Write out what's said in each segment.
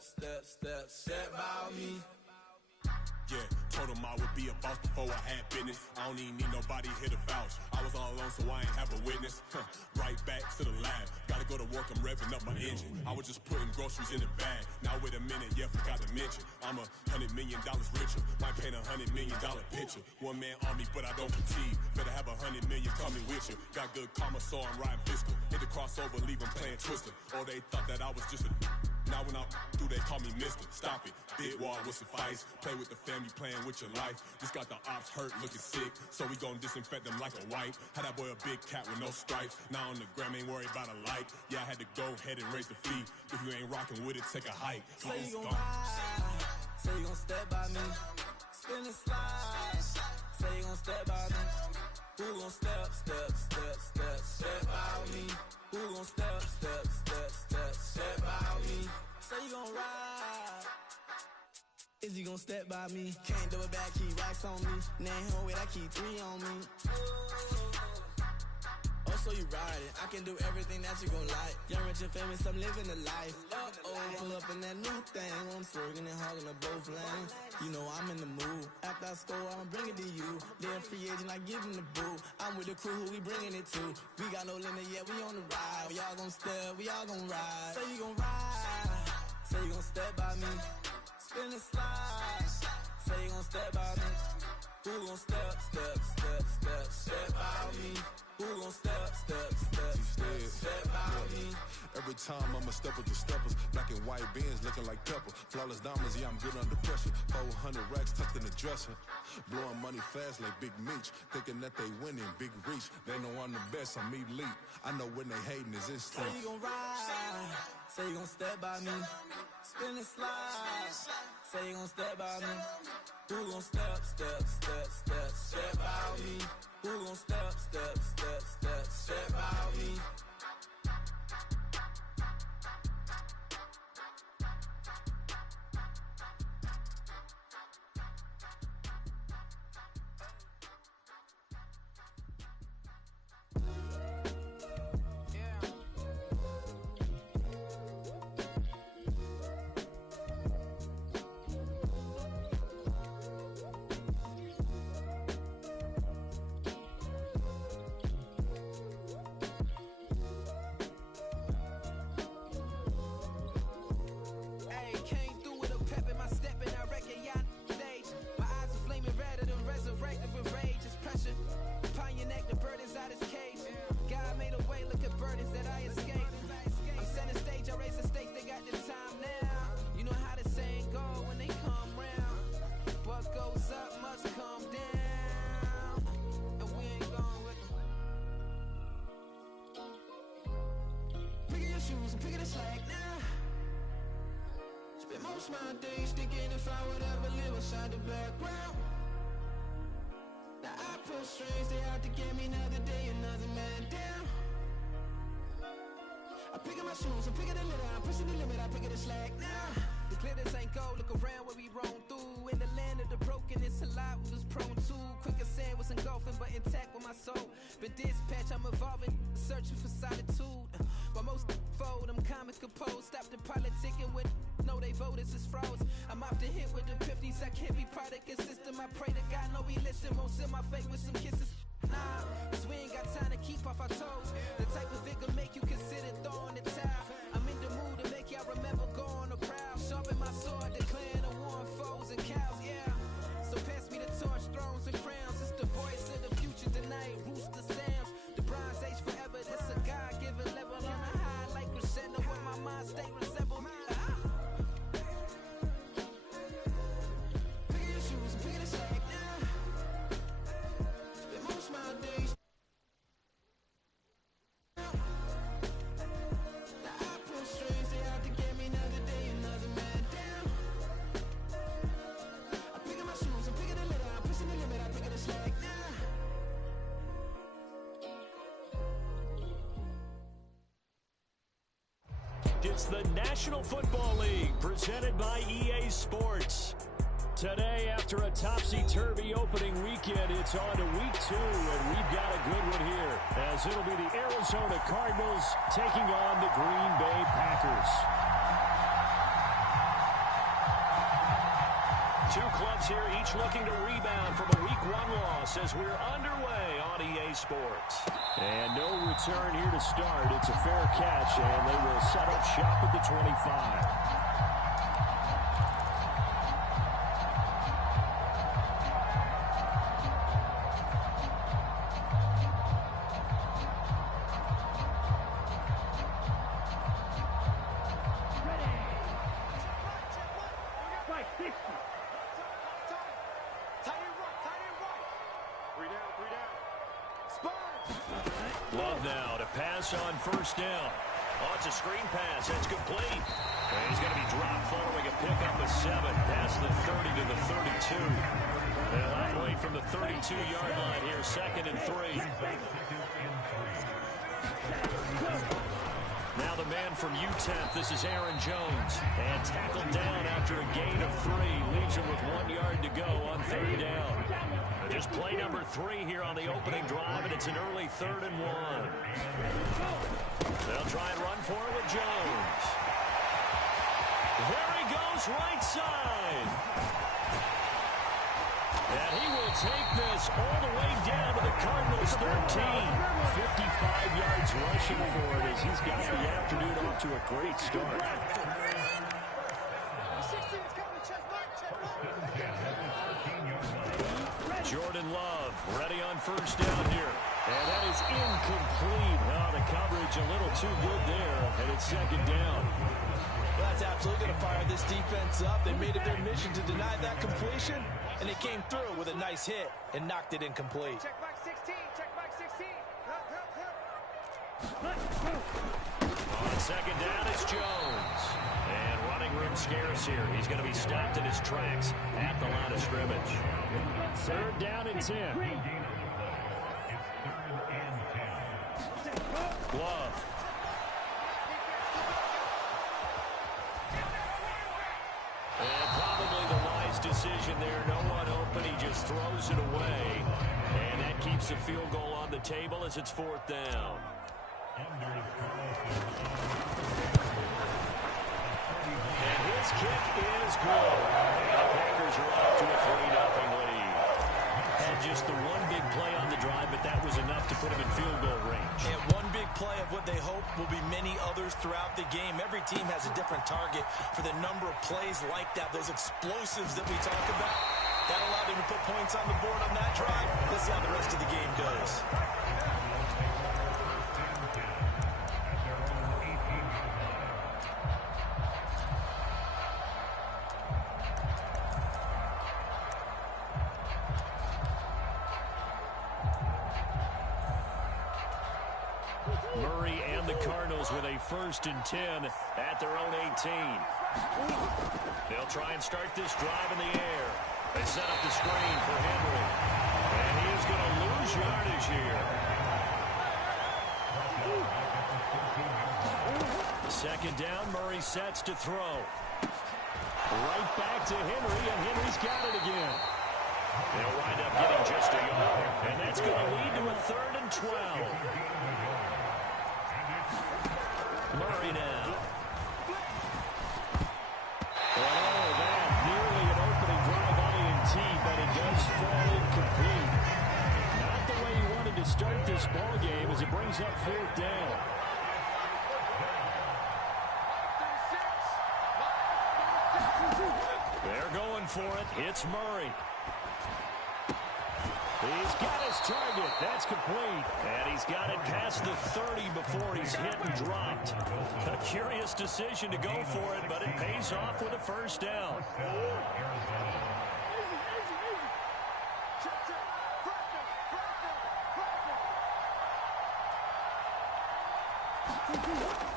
step by me. Yeah, told him I would be a boss before I had business. I don't even need nobody here to vouch. I was all alone, so I ain't have a witness. Right back to the lab. Gotta go to work, I'm revving up my engine. I was just putting groceries in the bag. Now wait a minute, yeah, forgot to mention. I'm $100 million richer. Might paint $100 million picture. One man army, but I don't fatigue. Better have 100 million coming with you. Got good karma, so I'm riding fiscal. Hit the crossover, leave them playing Twister. Or they thought that I was just a... Now when I do, they call me Mister. Stop it, big wall will suffice. Play with the family, playing with your life. Just got the ops hurt, looking sick, so we gon' disinfect them like a wipe. Had that boy a big cat with no stripes. Now on the gram, ain't worried about a light. Yeah, I had to go ahead and raise the fee. If you ain't rocking with it, take a hike. Say you gon' ride, say you gon' step by me. Spin and slide, say you gon' step by me. Who gon' step by me? Who gon' step by me? Say you gon' ride. Is he gon' step by me? Can't do it back, keep racks on me. Name home with I keep 3 on me. Oh, so you riding. I can do everything that you gon' like. Young, rich, and famous, I'm living the life. Pull up in that new thing. I'm swerving and hogging up both lanes. You know I'm in the mood. After I score, I'ma bring it to you. They're a free agent, I give them the boo. I'm with the crew, who we bringing it to. We got no limit, yeah, we on the ride. We all gon' step, we all gon' ride. Say you gon' ride. Say you gon' step by me. Spin and slide. Say you gon' step by me. Who gon' step by me? Who gon' step by me? Every time I'ma step with the steppers. Black and white beans looking like pepper. Flawless diamonds, yeah, I'm good under pressure. 400 racks tucked in the dresser. Blowing money fast like Big Meech. Thinking that they winning, big reach. They know I'm the best, I'm elite. I know when they hating is instinct. Say you gon' ride. Say you gon' step by me. Spin and slide. Say you gon' step by me. Who gon' step by me? Who gon' step by me? Most my days thinking if I would ever live inside the background. Now I pull strings, they out to get me another day, another man down. I'm picking my shoes, I'm picking the litter, I'm pushing the limit, I'm picking the slack now. The glitters ain't gold, look around where we roam through. In the land of the broken, it's a lot we was prone to. Quick as sand was engulfing, but intact with my soul. Been dispatched, I'm evolving, searching for solitude. While most fold, I'm comic composed. Stop the politicking with no, they voters is froze. I'm off the hit with the 50s, I can't be product of system. I pray to God, no, he listen, won't seal my fate with some kisses. Nah, cause we ain't got time to keep off our toes. The type of vigor make you consider throwing the towel. I'm in the mood to make y'all remember going to proud. Sharpen my sword, declaring the war on foes and cows, yeah. So pass me the torch, thrones and crowns. It's the voice of the future tonight, rooster sounds. The Bronze Age forever, this a God-given level. On a high like crescendo when my mind state resemble. Picking your shoes and picking the slack now. Spend most of my days. Now I pull strings, they out to get me another day, another man down. I'm picking my shoes, I'm picking the litter, I'm pushing the limit, I'm picking the slack now. It's the National Football League presented by EA Sports. Today, after a topsy-turvy opening weekend, it's on to week 2, and we've got a good one here, as it'll be the Arizona Cardinals taking on the Green Bay Packers. two clubs here each looking to rebound from a Week 1 loss as we're underway on EA Sports. And no return here to start. It's a fair catch, and they will set up shop at the 25. Love now to pass on first down. Oh, it's a screen pass. That's complete. And he's going to be dropped following a pickup of 7 past the 30 to the 32. They'll operate from the 32-yard line here, 2nd and 3. Now the man from UTEP, this is Aaron Jones. And tackled down after a gain of 3. Leaves him with 1 yard to go on 3rd down. Just play number 3 here on the opening drive, and it's an early 3rd and 1. They'll try and run for it with Jones. There he goes, right side. And he will take this all the way down to the Cardinals' 13. 55 yards rushing for it as he's got the afternoon off to a great start. Jordan Love ready on first down here. And that is incomplete. Oh, the coverage a little too good there. And it's 2nd down. Well, that's absolutely going to fire this defense up. They made it their mission to deny that completion, and they came through with a nice hit and knocked it incomplete. Check back 16. Check back 16. On 2nd down, it's Jones. And running room scarce here. He's going to be stopped in his tracks at the line of scrimmage. 3rd down and 10. Love. And probably the wise decision there. No one open. He just throws it away. And that keeps the field goal on the table as it's 4th down. And his kick is good. The Packers are off to a 3-0 lead. Had just the one big play on the drive, but that was enough to put him in field goal range. And one big play of what they hope will be many others throughout the game. Every team has a different target for the number of plays like that, those explosives that we talk about. That allowed them to put points on the board on that drive. Let's see how the rest of the game goes. Murray and the Cardinals with a 1st and 10 at their own 18. They'll try and start this drive in the air. They set up the screen for Henry. And he is going to lose yardage here. 2nd down, Murray sets to throw. Right back to Henry, and Henry's got it again. They'll wind up getting just a yard. And that's going to lead to a 3rd and 12. Murray now. Oh, that nearly an opening drive INT, but it does fall incomplete. Not the way he wanted to start this ball game as it brings up 4th down. They're going for it. It's Murray. He's got his target. That's complete. And he's got it past the 30 before he's hit and dropped. A curious decision to go for it, but it pays off with a 1st down.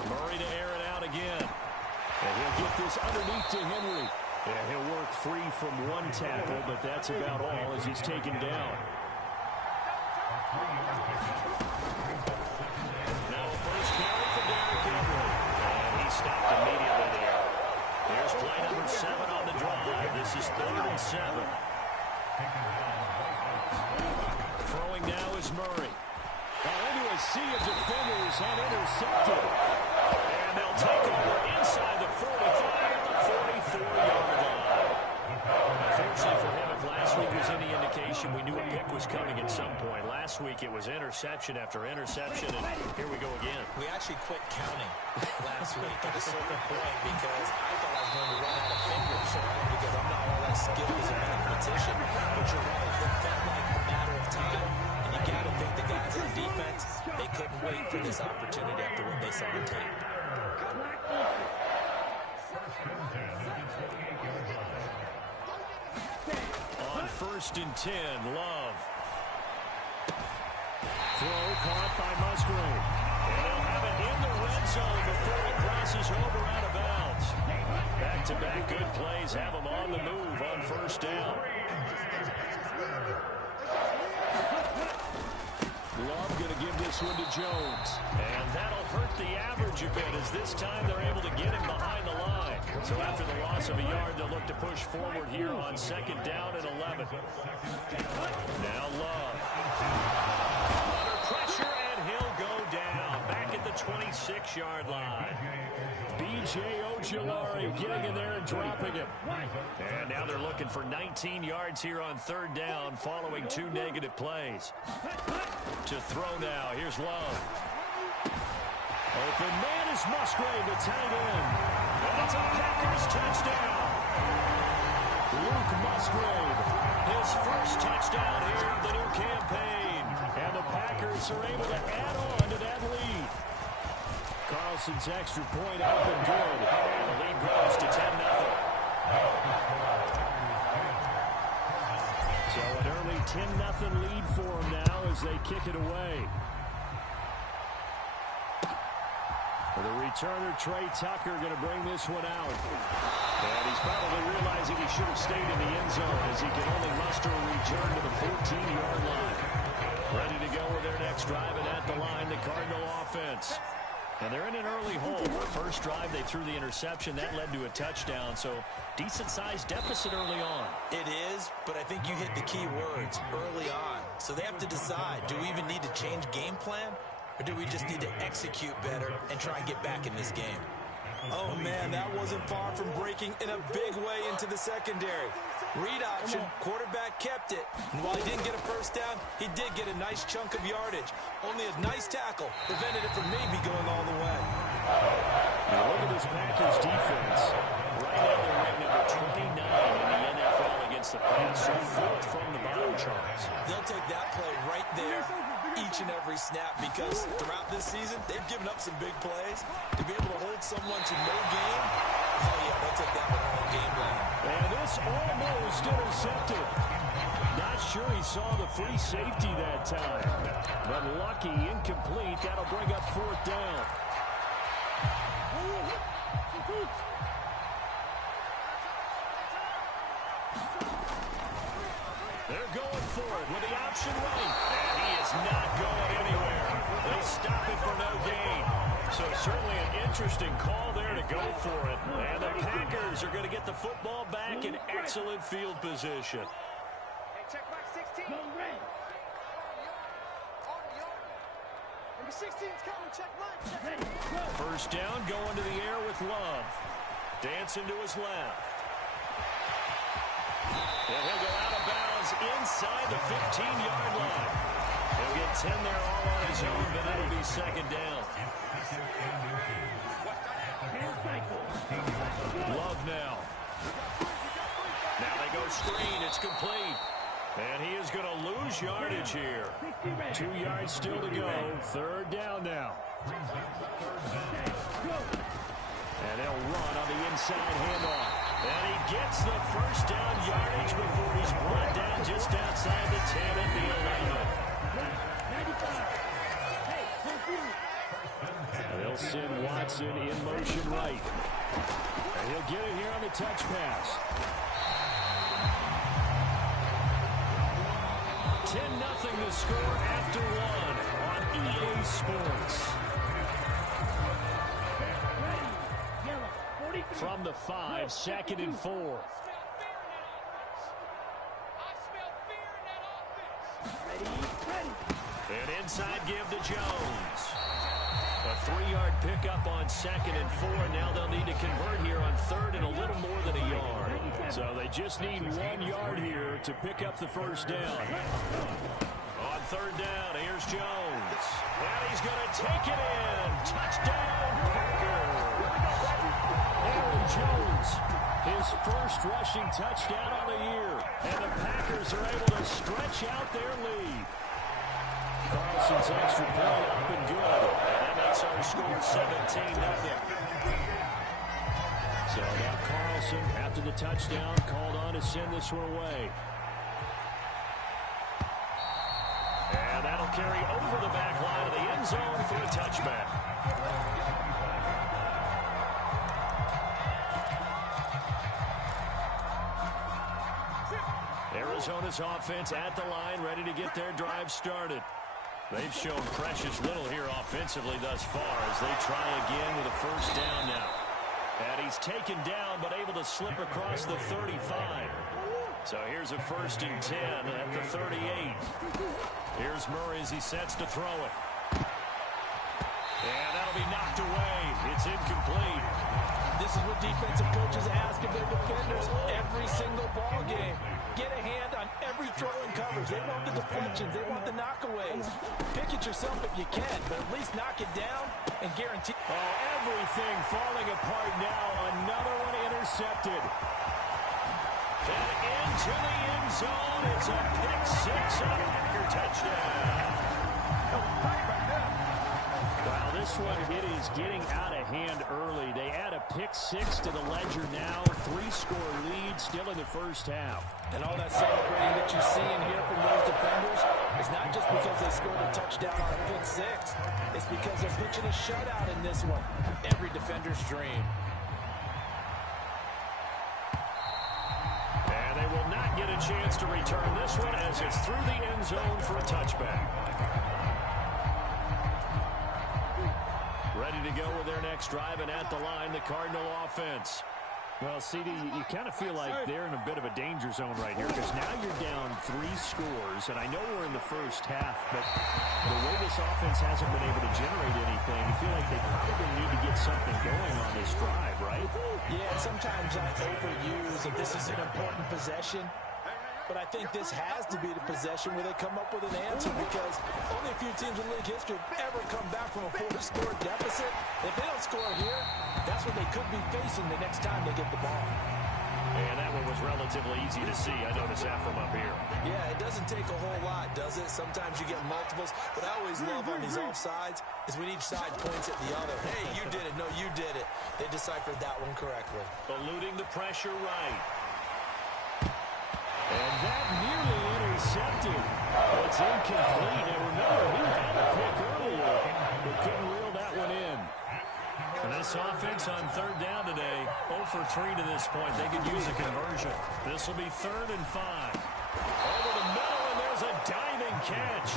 Murray to air it out again. And he'll get this underneath to Henry. And he'll work free from one tackle, but that's about all as he's taken down. Now a first carry for Draco. And he stopped immediately there. Here's play number 7 on the drive. This is 3rd and 7. Throwing now is Murray. Into a sea of defenders and intercepted. And they'll take over inside the 45 at the 44-yard line. 4th was coming at some point. Last week it was interception after interception, and here we go again. We actually quit counting last week at a certain point because I thought I was going to run out of fingers, right? Because I'm not all that skilled as a mathematician. But you're right. It felt like a matter of time, and you got to think the guys on defense, they couldn't wait for this opportunity after what they saw on tape. On 1st and 10, Love. Throw caught by Musgrave. And they'll have it in the red zone before it crosses over out of bounds. Back-to-back good plays have them on the move on 1st down. Love going to give this one to Jones. And that'll hurt the average a bit as this time they're able to get him behind the line. So after the loss of a yard, they'll look to push forward here on 2nd down and 11. Now Love. Under pressure, and he'll go down. Back at the 26-yard line. B.J. Ojulari getting in there and dropping it. And now they're looking for 19 yards here on 3rd down following 2 negative plays. To throw now. Here's Love. Open man is Musgrave, the tight end. And it's a Packers touchdown. Luke Musgrave, his first touchdown here of the new campaign. And the Packers are able to add on to that lead. Carlson's extra point up and good. And the lead grows to 10-0. So an early 10-0 lead for them now as they kick it away. For the returner, Trey Tucker going to bring this one out. And he's probably realizing he should have stayed in the end zone as he can only muster a return to the 14-yard line. Ready to go with their next drive, and at the line, the Cardinal offense. And they're in an early hole. First drive, they threw the interception. That led to a touchdown, so decent-sized deficit early on. It is, but I think you hit the key words, early on. So they have to decide, do we even need to change game plan? Or do we just need to execute better and try and get back in this game? Oh, man, that wasn't far from breaking in a big way into the secondary. Read option, quarterback kept it. And while he didn't get a first down, he did get a nice chunk of yardage. Only a nice tackle prevented it from maybe going all the way. Now look at this Packers defense. Right now they're ranked number 29 in the NFL against the pass, so 4th from the bottom charts. They'll take that play right there each and every snap because throughout this season, they've given up some big plays. To be able to hold someone to no gain, oh yeah, they'll take that one all game long. And this almost intercepted. Not sure he saw the free safety that time. But lucky, incomplete. That'll bring up 4th down. They're going for it with the option right. And he is not going anywhere. They'll stop it for no gain. So certainly an interesting call there to go for it. And the Packers are going to get the football back in excellent field position. Hey, check back 16. Number 16's coming, check right. First down, going to the air with Love. Dancing to his left. And he'll go out of bounds inside the 15-yard line. He'll get 10 there all on his own, but it'll be 2nd down. Love now. Now they go screen. It's complete. And he is going to lose yardage here. 2 yards still to go. 3rd down now. And they'll run on the inside handoff. And he gets the first down yardage before he's brought down just outside the 10 at the 11. And they'll send Watson in motion right. And he'll get it here on the touch pass. 10-0 the score after 1 on EA Sports. From the 5, 2nd and 4. And inside give to Jones. A 3-yard pickup on 2nd and 4. Now they'll need to convert here on 3rd and a little more than a yard. So they just need 1 yard here to pick up the first down. On third down, here's Jones. And he's going to take it in. Touchdown, Packers. Aaron Jones, his first rushing touchdown on the year. And the Packers are able to stretch out their lead. Carlson's extra point up and good. And that makes our score 17-0. So now Carlson, after the touchdown, called on to send this one away. And that'll carry over the back line of the end zone for a touchback. Arizona's offense at the line, ready to get their drive started. They've shown precious little here offensively thus far as they try again with a first down now. And he's taken down but able to slip across the 35. So here's a 1st and 10 at the 38. Here's Murray as he sets to throw it. And that'll be knocked away. It's incomplete. This is what defensive coaches ask of their defenders every single ball game. Get a hand on every throw in coverage. They want the deflections. They want the knockaways. Pick it yourself if you can, but at least knock it down and guarantee. Oh, everything falling apart now. Another one intercepted. And into the end zone. It's a pick six and a Packer touchdown. Wow, this one, it is getting out of hand early. They add a pick six to the ledger now. 3-score lead still in the first half. And all that celebrating that you're seeing here from those defenders is not just because they scored a touchdown on a pick six. It's because they're pitching a shutout in this one. Every defender's dream. And they will not get a chance to return this one as it's through the end zone for a touchback. Ready to go with their next drive, and at the line, the Cardinal offense. Well, CD, you kind of feel like they're in a bit of a danger zone right here because now you're down 3 scores, and I know we're in the first half, but the way this offense hasn't been able to generate anything, you feel like they probably need to get something going on this drive, right? Yeah, sometimes I overuse that this is an important possession. But I think this has to be the possession where they come up with an answer because only a few teams in league history have ever come back from a 4-score deficit. If they don't score here, that's what they could be facing the next time they get the ball. And that one was relatively easy to see. I noticed that from up here. Yeah, it doesn't take a whole lot, does it? Sometimes you get multiples. What I always love on these offsides is when each side points at the other. Hey, you did it. No, you did it. They deciphered that one correctly. Eluding the pressure right. And that nearly intercepted. It's incomplete. Now remember, he had a pick earlier, but couldn't reel that one in. And this offense on third down today, 0 for 3 to this point. They could use a conversion. This will be 3rd and 5. Over the middle, and there's a diving catch.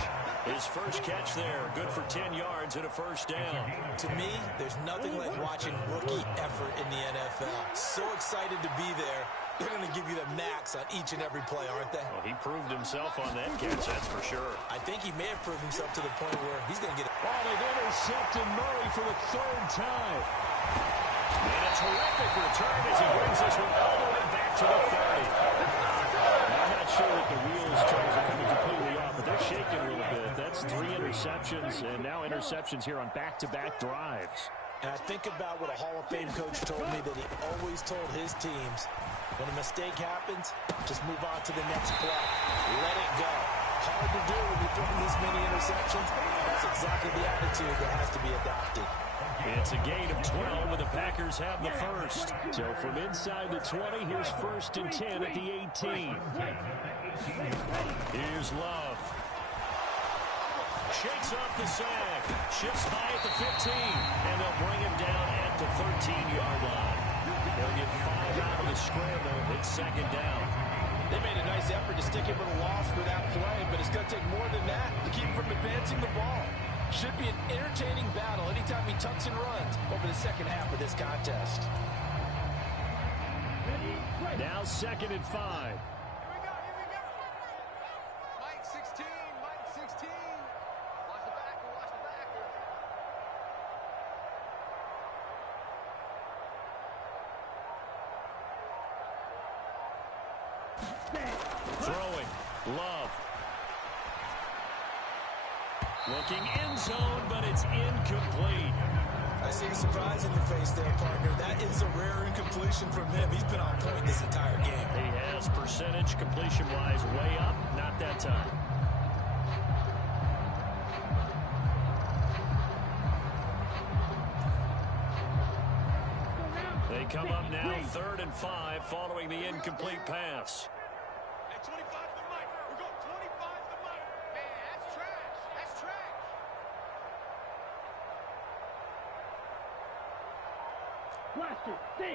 His first catch there, good for 10 yards and a first down. To me, there's nothing like watching rookie effort in the NFL. So excited to be there. They're going to give you the max on each and every play, aren't they? Well, he proved himself on that catch, that's for sure. I think he may have proved himself to the point where he's going to get it. Oh, they've intercepted Murray for the 3rd time. And a terrific return as he brings this one all the way back to the 30. I'm not sure that the wheels, Charles, are coming completely off, but they're shaking a little bit. That's 3 interceptions, and now interceptions here on back-to-back drives. And I think about what a Hall of Fame coach told me that he always told his teams, when a mistake happens, just move on to the next play. Let it go. Hard to do when you're throwing this many interceptions. That's exactly the attitude that has to be adopted. It's a gain of 12, and the Packers have the first. So from inside the 20, here's 1st and 10 at the 18. Here's Love. Shakes off the sack. Shifts by at the 15. And they'll bring him down at the 13-yard line. They'll get 5 out of the scramble. It's 2nd down. They made a nice effort to stick him with a loss for that play, but it's going to take more than that to keep him from advancing the ball. Should be an entertaining battle anytime he tucks and runs over the second half of this contest. Now 2nd and 5. Here we go. Mike 16. Watch the backer. Throwing. Love. Looking end zone, but it's incomplete. I see the surprise in your face there, partner. That is a rare incompletion from him. He's been on point this entire game. He has percentage completion-wise way up. Not that time. They come up now 3rd and 5 following the incomplete pass. Hey, 25 to the mic. We're going 25 to the mic. Man, that's trash. That's trash. Blaster, stay.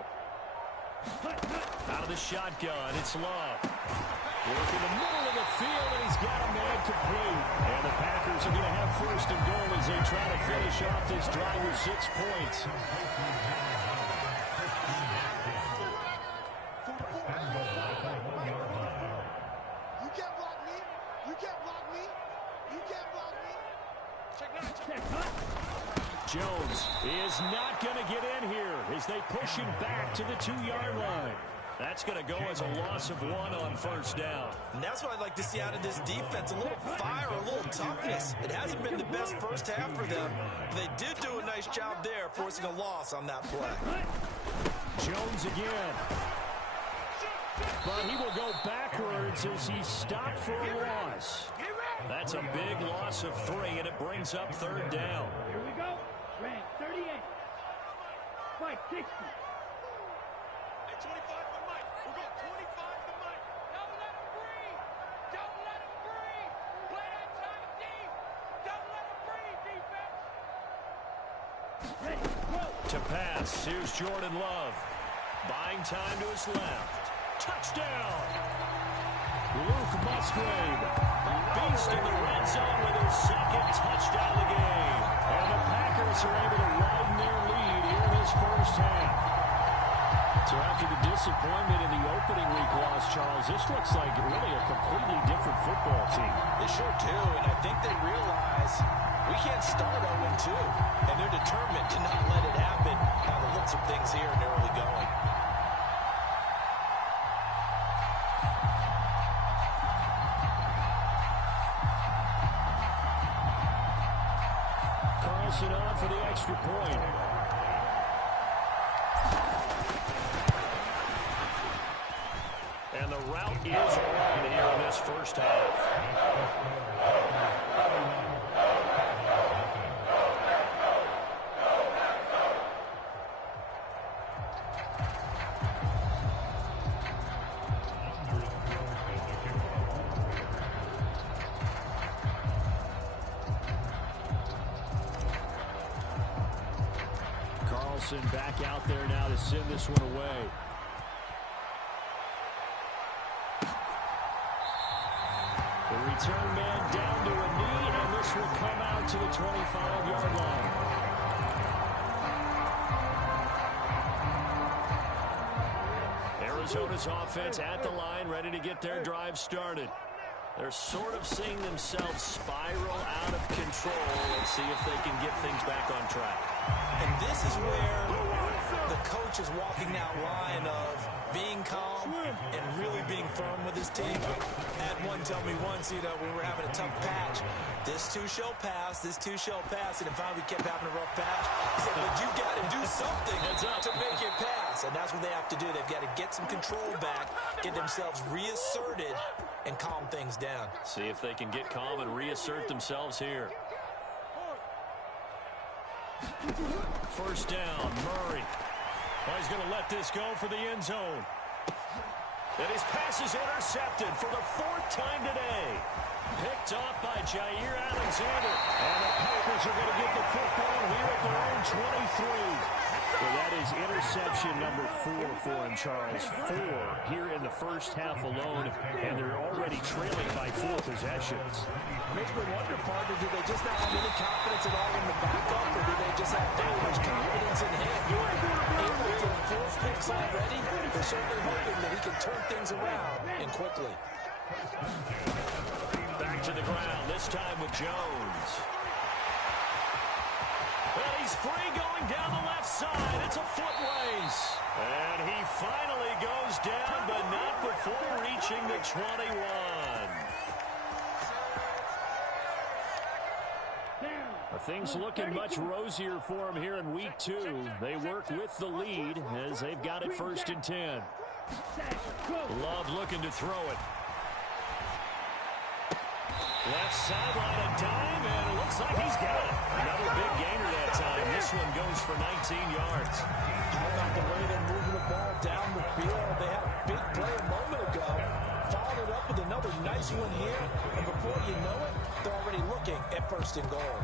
Out of the shotgun, it's Love. Work in the middle of the field, and he's got a man complete. And the Packers are going to have 1st and goal as they try to finish off this drive with 6 points. You can't block me. You can't block me. You can't block me. Check that. Jones is not going to get in here as they push him back to the 2-yard line. That's going to go as a loss of 1 on 1st down. And that's what I'd like to see out of this defense. A little fire, a little toughness. It hasn't been the best first half for them. But they did do a nice job there, forcing a loss on that play. Jones again. But he will go backwards as he's stopped for a loss. That's a big loss of 3, and it brings up 3rd down. Here we go. Rank 38. Fight 60. Hey, 25 to the mic. We're going 25 to the mic. Don't let him breathe. Don't let him breathe. Play that time deep. Don't let him breathe, defense. Ready, go. To pass, here's Jordan Love. Buying time to his left. Touchdown! Luke Musgrave, a beast in the red zone with his 2nd touchdown of the game. And the Packers are able to widen their lead here in this 1st half. So after the disappointment in the opening week loss, Charles, this looks like really a completely different football team. They sure do, and I think they realize we can't start 0-2, and they're determined to not let it happen by the looks of things here in the early going. Carlson on for the extra point. And the route is on here in this 1st half. Carlson back out there now to send this one away. The return man down to a knee, and this will come out to the 25-yard line. Arizona's offense at the line, ready to get their drive started. They're sort of seeing themselves spiral out of control. Let's see if they can get things back on track. And this is where the coach is walking that line of being calm and really being firm with his team. Had one tell me once, you know, when we were having a tough patch, this too shall pass, this too shall pass, and finally we kept having a rough patch. He said, but you got to do something to make it pass, and that's what they have to do. They've got to get some control back, get themselves reasserted, and calm things down. See if they can get calm and reassert themselves here. 1st down, Murray. Well, he's going to let this go for the end zone. And his pass is intercepted for the 4th time today. Picked off by Jair Alexander. And the Packers are going to get the football here at their own 23. Well, that is interception number 4 for him, Charles. 4 here in the 1st half alone, and they're already trailing by 4 possessions. Makes me wonder, partner, do they just not have any confidence at all in the backup, or do they just have that much confidence in him? Able to 4 picks already, they're certainly hoping that he can turn things around and quickly. Back to the ground, this time with Jones. Well, he's He's free going down the left side. It's a foot race. And he finally goes down, but not before reaching the 21. Things looking much rosier for him here in week 2. They work with the lead as they've got it 1st and 10. Love looking to throw it. Left sideline a dime, and it looks like he's got it. Another big gainer that time. This one goes for 19 yards. How about the way they're moving the ball down the field? They had a big play a moment ago. Followed it up with another nice one here. And before you know it, they're already looking at 1st and goal.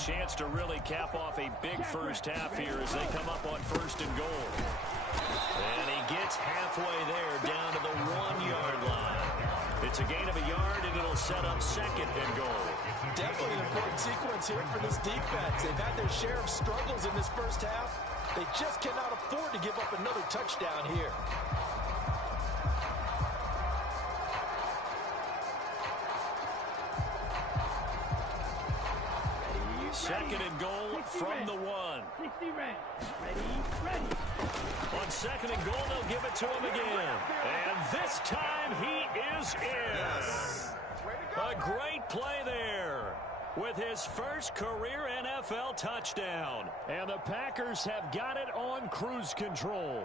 Chance to really cap off a big first half here as they come up on 1st and goal. And he gets halfway there down to the 1-yard line. It's a gain of a yard, and it'll set up 2nd and goal. Definitely an important sequence here for this defense. They've had their share of struggles in this first half. They just cannot afford to give up another touchdown here. 2nd and goal from the 1. 60 ready. Ready. On 2nd and goal, they'll give it to him again. And this time he is in. A great play there with his first career NFL touchdown. And the Packers have got it on cruise control.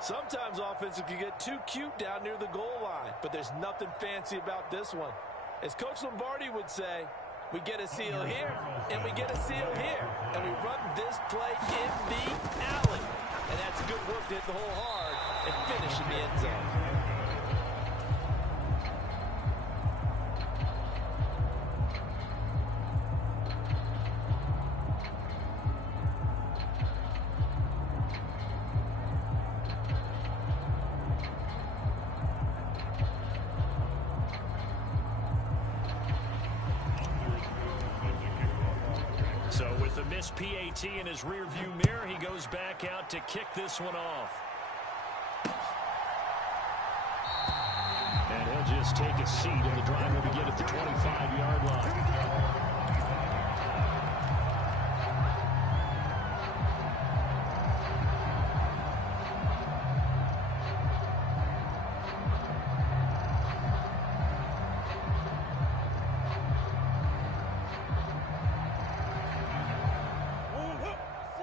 Sometimes offenses can get too cute down near the goal line, but there's nothing fancy about this one. As Coach Lombardi would say, we get a seal here, and we get a seal here. And we run this play in the alley. And that's good work to hit the hole hard and finish in the end zone. So with the missed PAT in his rearview mirror, he goes back out to kick this one off. And he'll just take a seat, and the drive will begin at the 25-yard line.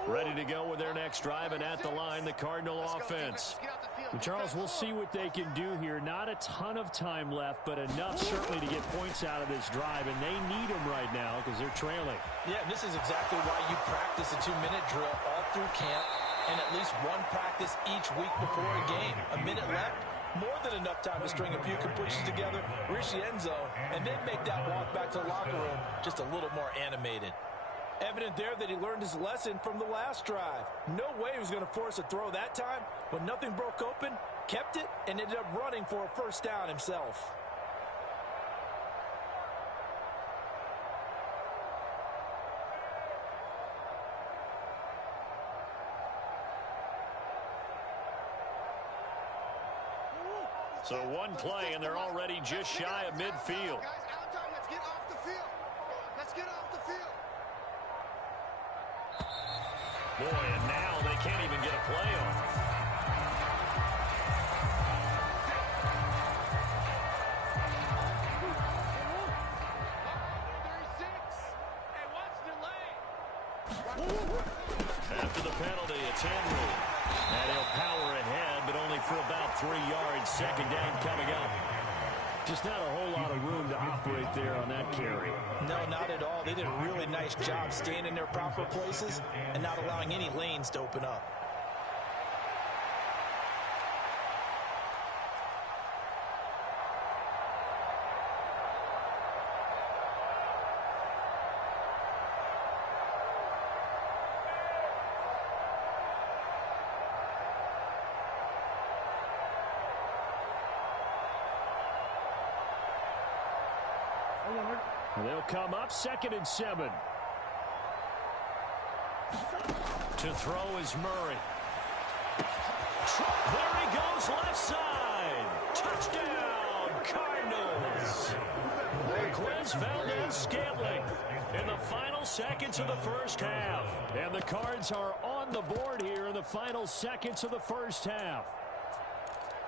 Ready to go with their next drive, and at the line, the Cardinal offense. And Charles, we'll see what they can do here. Not a ton of time left, but enough certainly to get points out of this drive, and they need them right now because they're trailing. Yeah, this is exactly why you practice a 2-minute drill all through camp and at least one practice each week before a game. A minute left, more than enough time to string a few completions together, reach the end zone, and then make that walk back to the locker room just a little more animated. Evident there that he learned his lesson from the last drive. No way he was going to force a throw that time. When nothing broke open, kept it, and ended up running for a first down himself. So one play, and they're already just shy of midfield. Guys, out time. Let's get off the field. Let's get off the field. Boy, and now they can't even get a play off. After the penalty, it's Henry. And he'll power ahead, but only for about 3 yards. 2nd down coming up. Just not a whole lot of room to operate there on that carry. No, not at all. They did a really nice job staying in their proper places and not allowing any lanes to open up. They'll come up 2nd and 7. To throw is Murray. There he goes, left side. Touchdown, Cardinals. Marquez Valdez-Scantling in the final seconds of the first half. And the Cards are on the board here in the final seconds of the first half.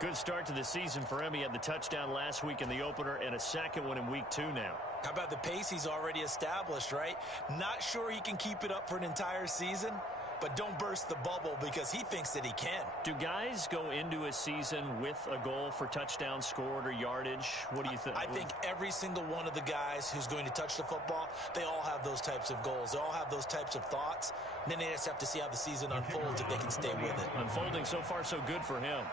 Good start to the season for him. He had the touchdown last week in the opener and a second one in week 2 now. How about the pace he's already established, right? Not sure he can keep it up for an entire season, but don't burst the bubble because he thinks that he can. Do guys go into a season with a goal for touchdowns scored or yardage? What do you think? I think every single one of the guys who's going to touch the football, they all have those types of goals. They all have those types of thoughts. And then they just have to see how the season unfolds if they can stay with it. Unfolding so far so good for him.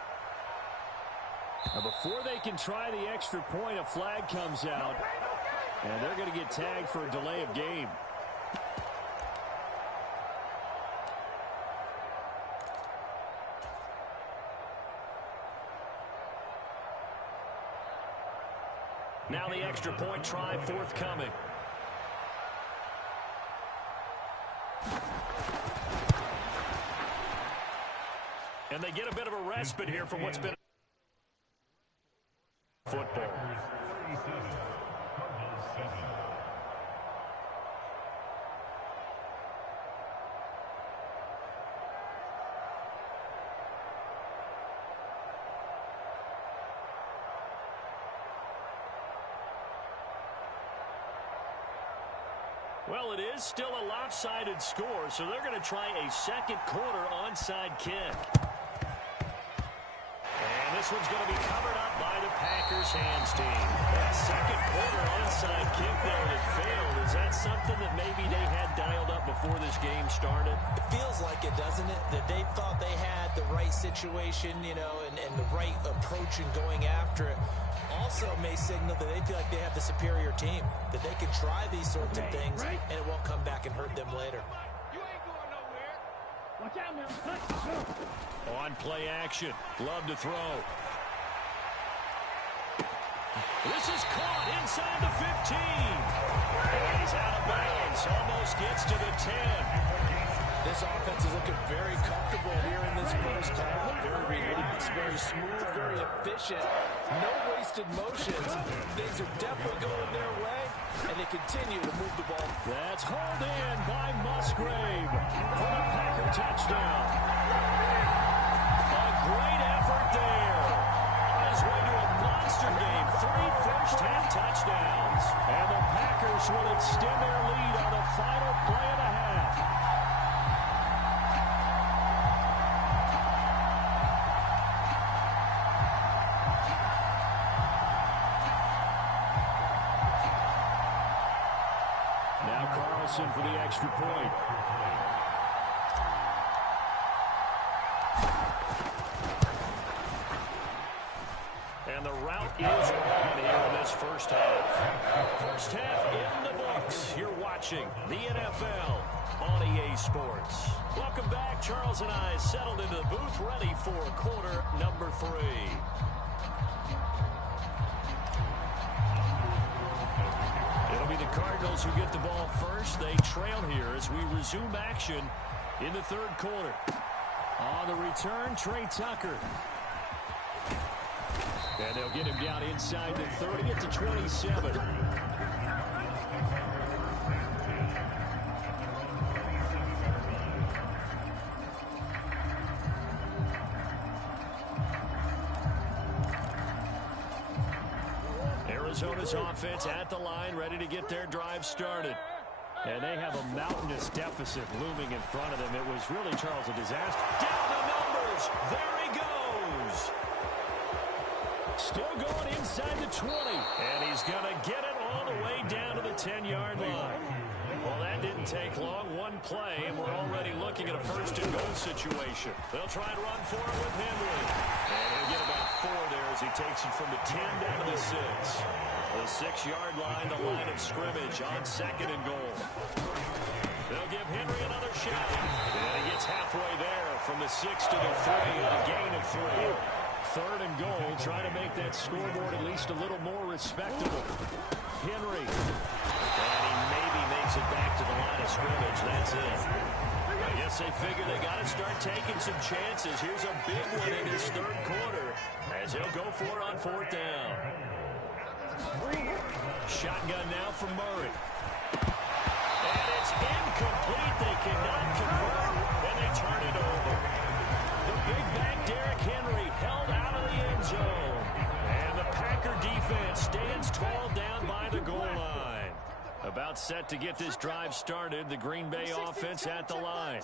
Now before they can try the extra point, a flag comes out. And they're going to get tagged for a delay of game. Now the extra point try forthcoming. And they get a bit of a respite here from what's been football. Well, it is still a lopsided score, so they're going to try a second quarter onside kick. And this one's going to be covered up by the Packers hands team. That second quarter onside kick there that failed. Is that something that maybe they had dialed up before this game started? It feels like it, doesn't it? That they thought they had the right situation, you know, and the right approach in going after it. Also may signal that they feel like they have the superior team, that they can try these sorts of things, and it won't come back and hurt them later. You ain't going nowhere. Watch out now. On play action. Glove to throw. This is caught inside the 15. And he's out of bounds. Almost gets to the 10. This offense is looking very comfortable here in this first half. Very relaxed, very smooth, very efficient. No wasted motions. Things are definitely going their way, and they continue to move the ball. That's hauled in by Musgrave for the Packer touchdown. A great effort there. On his way to a monster game. 3 first-half touchdowns. And the Packers will extend their lead on the final play of the half. For the extra point. And the route is on here in this first half. First half in the books. You're watching the NFL on EA Sports. Welcome back. Charles and I settled into the booth, ready for quarter number 3. It'll be the Cardinals who get the ball first. They trail here as we resume action in the third quarter. On the return, Trey Tucker. And they'll get him down inside the 30 at the 27. Arizona's offense at the line, ready to get their drive started. And they have a mountainous deficit looming in front of them. It was really, Charles, a disaster. Down the numbers. There he goes. Still going inside the 20. And he's going to get it all the way down to the 10-yard line. Well, that didn't take long. One play, and we're already looking at a first-and-goal situation. They'll try and run for it with Henry. And he'll get about 4 there as he takes it from the 10 down to the 6. The 6-yard line, the line of scrimmage on 2nd and goal. They'll give Henry another shot. And he gets halfway there from the 6 to the 3, a gain of 3. 3rd and goal, trying to make that scoreboard at least a little more respectable. Henry. And he maybe makes it back to the line of scrimmage. That's it. I guess they figure they got to start taking some chances. Here's a big one in his third quarter as he'll go for it on fourth down. Shotgun now from Murray. And it's incomplete. They cannot convert, and they turn it over. The big back Derrick Henry held out of the end zone. And the Packer defense stands tall down by the goal line. About set to get this drive started. The Green Bay offense at the line.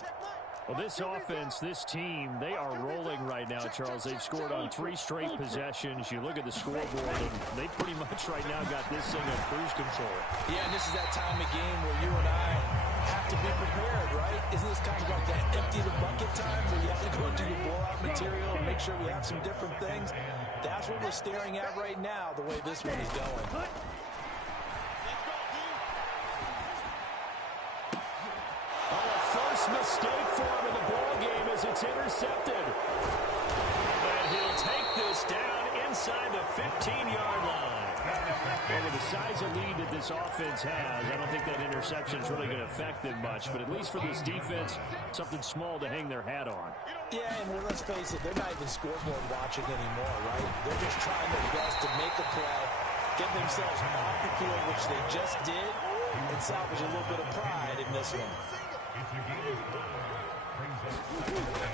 Well, this offense, this team, they are rolling right now, Charles. They've scored on 3 straight possessions. You look at the scoreboard, and they pretty much right now got this thing on cruise control. Yeah, and this is that time of game where you and I have to be prepared, right? Isn't this kind of like that empty the bucket time where you have to go do your blowout material and make sure we have some different things? That's what we're staring at right now, the way this one is going. First mistake for him in the ball game as it's intercepted. And he'll take this down inside the 15-yard line. Well, with the size of lead that this offense has, I don't think that interception is really going to affect them much. But at least for this defense, something small to hang their hat on. Yeah, and well, let's face it, they're not even scoreboard watching anymore, right? They're just trying their best to make a play, get themselves off the field, which they just did, and salvage a little bit of pride in this one.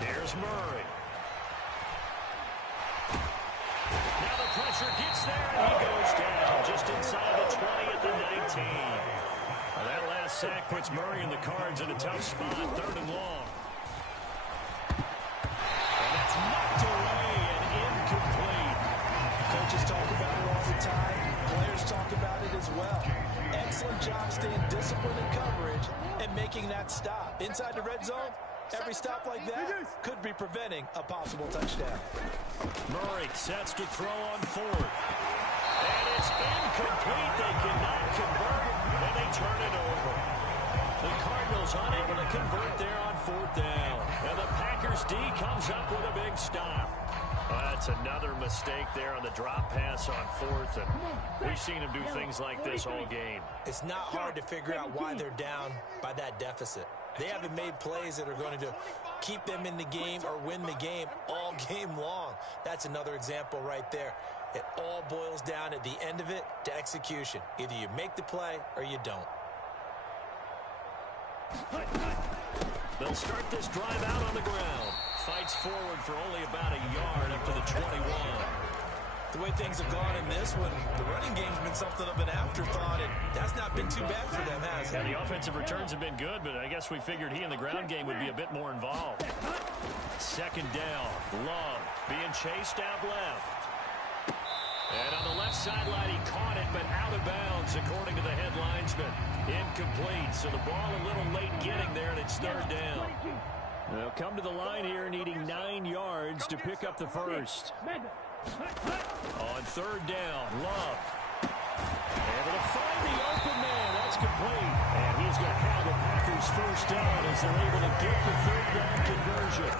There's Murray. Now the pressure gets there, and he goes down just inside the 20 at the 19. Well, that last sack puts Murray and the Cards in a tough spot, 3rd and long. And that's knocked away and incomplete. Coaches talk about it all the time. Players talk about it as well. Excellent job staying disciplined in coverage and making that stop. Inside the red zone, every stop like that could be preventing a possible touchdown. Murray sets to throw on 4th. And it's incomplete. They cannot convert, and they turn it over. The Cardinals unable to convert there on 4th down. And the Packers D comes up with a big stop. That's another mistake there on the drop pass on 4th. And we've seen him do things like this all game. It's not hard to figure out why they're down by that deficit. They haven't made plays that are going to keep them in the game or win the game all game long. That's another example right there. It all boils down at the end of it to execution. Either you make the play or you don't. They'll start this drive out on the ground. Fights forward for only about a yard up to the 21. The way things have gone in this one, the running game's been something of an afterthought, and that's not been too bad for them, has it? Yeah, the offensive returns have been good, but I guess we figured he in the ground game would be a bit more involved. 2nd down. Love being chased out left. And on the left sideline, he caught it, but out of bounds, according to the head linesman. Incomplete, so the ball a little late getting there, and it's 3rd down. They'll come to the line here needing 9 yards to pick up the first. On 3rd down, Love. Able to find the open man. That's complete. And he's going to have the Packers first down as they're able to get the 3rd down conversion.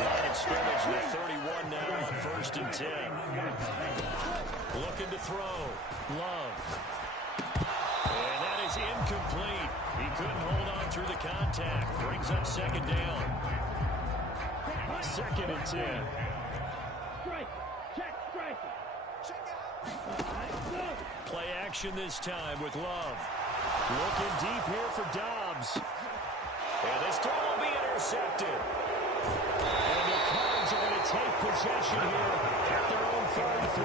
Line of scrimmage with 31 now on 1st and 10. Looking to throw. Love. And that is incomplete. He couldn't hold on through the contact. Brings up 2nd down. 2nd and 10. Play action this time with Love. Looking deep here for Dobbs. And this throw will be intercepted. And the Cards are going to take possession here at their own 33.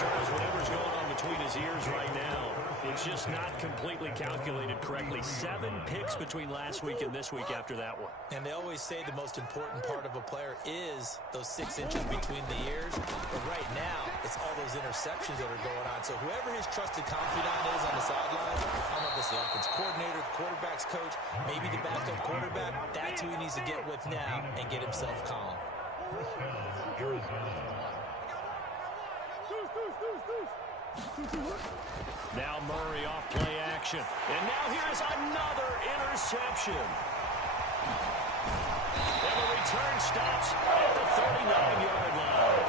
Charles, whatever's going on between his ears right now, it's just not completely calculated correctly. 7 picks between last week and this week after that one. And they always say the most important part of a player is those 6 inches between the ears. But right now, it's all those interceptions that are going on. So whoever his trusted confidant is on the sidelines, I don't know if it's the offense coordinator, the quarterback's coach, maybe the backup quarterback, that's who he needs to get with now and get himself calm. Now Murray off play action. And now here's another interception. And the return stops at the 39-yard line.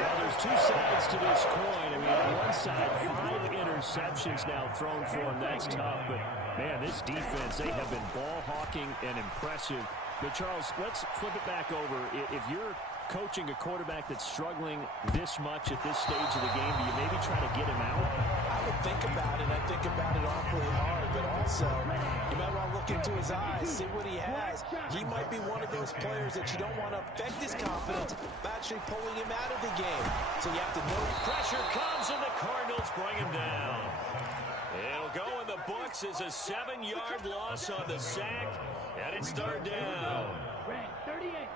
Well, there's two sides to this coin. I mean, on one side, 5 interceptions now thrown for him. That's tough. But, man, this defense, they have been ball hawking and impressive. But, Charles, let's flip it back over. If you're coaching a quarterback that's struggling this much at this stage of the game, do you maybe try to get him out? I would think about it. I think about it awfully hard. But also, you might want to look into his eyes, see what he has. He might be one of those players that you don't want to affect his confidence by actually pulling him out of the game. So you have to know. Pressure comes, and the Cardinals bring him down. It'll go in the books as a 7-yard loss on the sack, and it's third down. Red 38.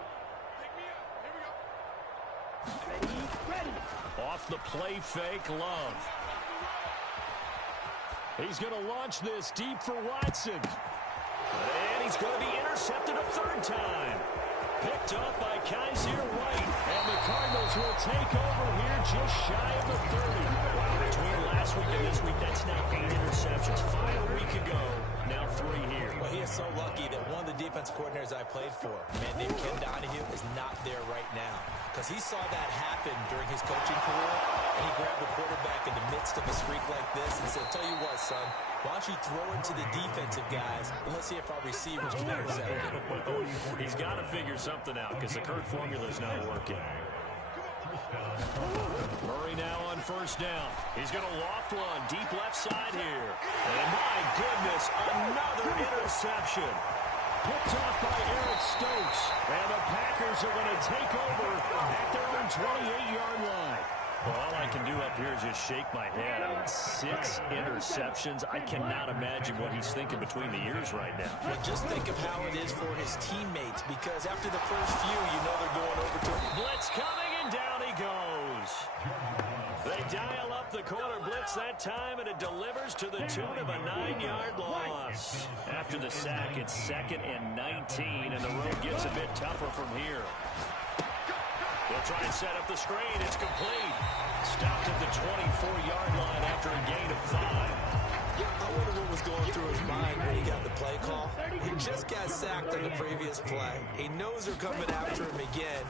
Off the play fake, Love. He's going to launch this deep for Watson. And he's going to be intercepted a third time. Picked up by Kaiser White. And the Cardinals will take over here just shy of the 30. Between last week and this week, that's now 8 interceptions. 5 a week ago, now 3 here. Well, he is so lucky that one of the defense coordinators I played for, a man named Ken Donahue, is not there right now. Because he saw that happen during his coaching career, and he grabbed the quarterback in the midst of a streak like this and said, tell you what, son, why don't you throw it to the defensive guys, and let's see if our receivers can intercept it. He's got to figure something out because the current formula is not working. Murray now on first down. He's going to loft one deep left side here. And my goodness, another interception. Picked off by Eric Stokes. And the Packers are going to take over at their own 28-yard line. Well, all I can do up here is just shake my head. I mean, 6 interceptions. I cannot imagine what he's thinking between the ears right now. Well, just think of how it is for his teammates, because after the first few, you know they're going over to him. Blitz coming, and down he goes. They dial up the corner blitz that time, and it delivers to the tune of a 9-yard loss. After the sack, it's 2nd and 19, and the road gets a bit tougher from here. They'll try and set up the screen. It's complete. Stopped at the 24-yard line after a gain of 5. I wonder what was going through his mind when he got the play call. He just got sacked on the previous play. He knows they're coming after him again.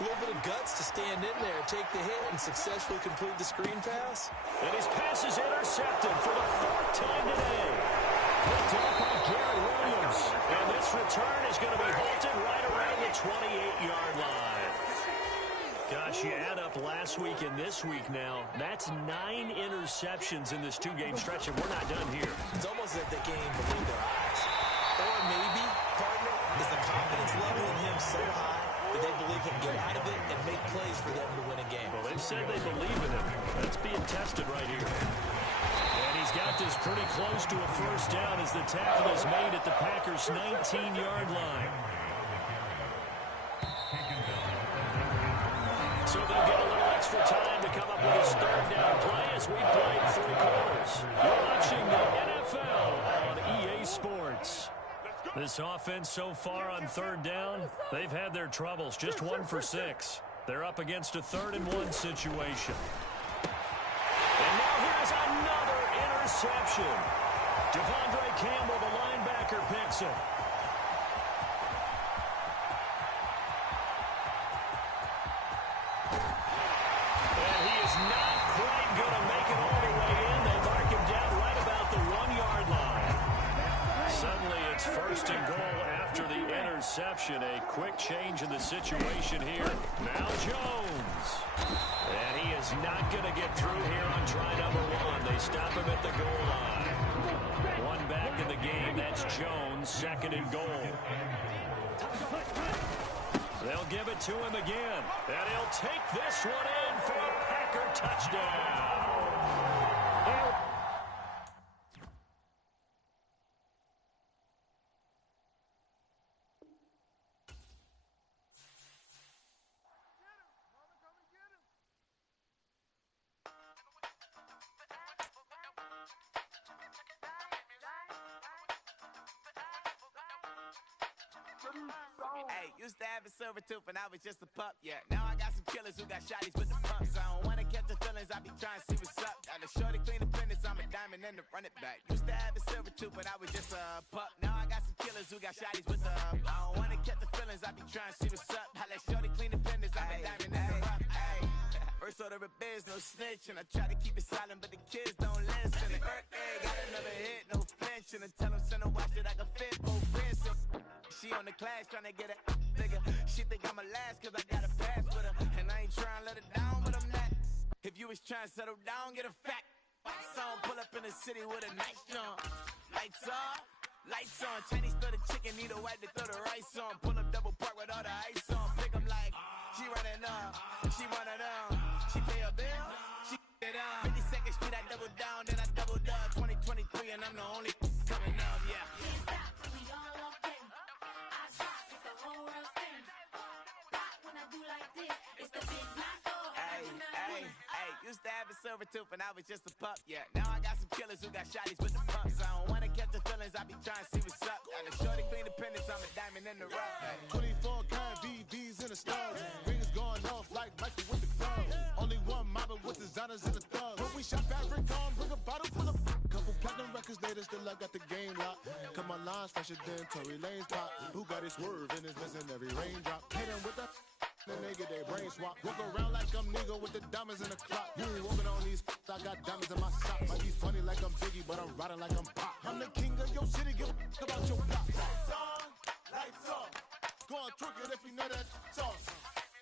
A little bit of guts to stand in there, take the hit, and successfully complete the screen pass. And his pass is intercepted for the 4th time today. Picked up by Garrett Williams. And this return is going to be halted right around the 28-yard line. Gosh, you add up last week and this week now, that's 9 interceptions in this 2-game stretch, and we're not done here. It's almost as if they can't even believe their eyes. Or maybe, partner, is the confidence level in him so high that they believe he'll get out of it and make plays for them to win a game. Well, they've said they believe in him. That's being tested right here. And he's got this pretty close to a first down as the tackle is made at the Packers' 19-yard line. So they'll get a little extra time to come up with his 3rd down play as we played 3 quarters. You're watching the NFL on EA Sports. This offense so far on 3rd down, they've had their troubles. Just 1 for 6. They're up against a 3rd and 1 situation. And now here's another interception. Devondre Campbell, the linebacker, picks it. Not quite going to make it all the way in. They mark him down right about the 1-yard line. Suddenly it's 1st and goal after the interception. A quick change in the situation here. Now Jones. And he is not going to get through here on try number 1. They stop him at the goal line. 1 back in the game. That's Jones, 2nd and goal. They'll give it to him again. And he'll take this one in for a Packer touchdown. Hey, used to have a silver tooth when I was just a pup, yeah. Now I got some killers who got shotties with the pumps. I don't wanna catch the feelings, I be trying to see what's up. Got a shorty clean the business, I'm a diamond and to run it back. Used to have a silver tooth when I was just a pup. Now I got some killers who got shotties with the I don't wanna catch the feelings, I be trying to see what's up. I let shorty clean the business, I'm a diamond and to rough. is no snitching. I try to keep it silent, but the kids don't listen. And birthday, got another hit, no flinching. And tell them send a watch that I can fit both wrists. She on the class trying to get it bigger. She think I'm a last cause I got a pass with her. And I ain't trying to let her down, but I'm not. If you was trying to settle down, get a fact. Song pull up in the city with a nice jump. Lights off, lights on. Chinese throw the chicken, need a wipe to throw the rice on. Pull up double park with all the ice on. Pick 'em like, she running up, she one of them. She pay a bill, she it up. 52nd Street, I double down, then I doubled up. 2023 and I'm the only coming up, yeah. Used to have a silver tooth and I was just a pup, yeah. Now I got some killers who got shotties with the pumps. I don't wanna catch the feelings, I be trying to see what's up. Got a shorty clean the pendants, I'm a diamond in the rough. 24 karat VVs in the stars. Rings going off like Michael with the club. Only one mobbing with designers in the thug. When we shot fabric on, bring a bottle full of couple platinum records later, still I got the game locked. Cut my lines fresher than Tory Lane's pop. Who got his swerve and is missing every raindrop. Hit him with the then they get their brain swap. Walk around like I'm nigga with the diamonds in the clock. You ain't walking on these, I got diamonds in my socks. Might be funny like I'm Biggie, but I'm riding like I'm Pop. I'm the king of your city, give a about your block. Lights on, lights off. Go on, twerk it if you know that sauce.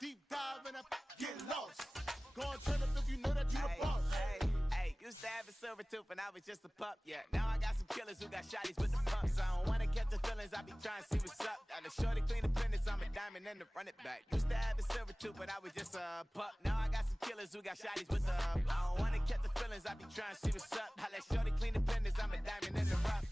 Deep dive and get lost. Go on, turn up if you know that you the boss. Used to have a silver tooth and I was just a pup, yeah. Now I got some killers who got shotties with the pumps. I don't wanna catch the feelings, I be trying to see what's up. Got a shorty clean the pendants, I'm a diamond and to run it back. Used to have a silver tooth, but I was just a pup. Now I got some killers who got shotties with the I don't wanna catch the feelings, I be trying to see what's up. I let shorty clean the pendants, I'm a diamond in the rough.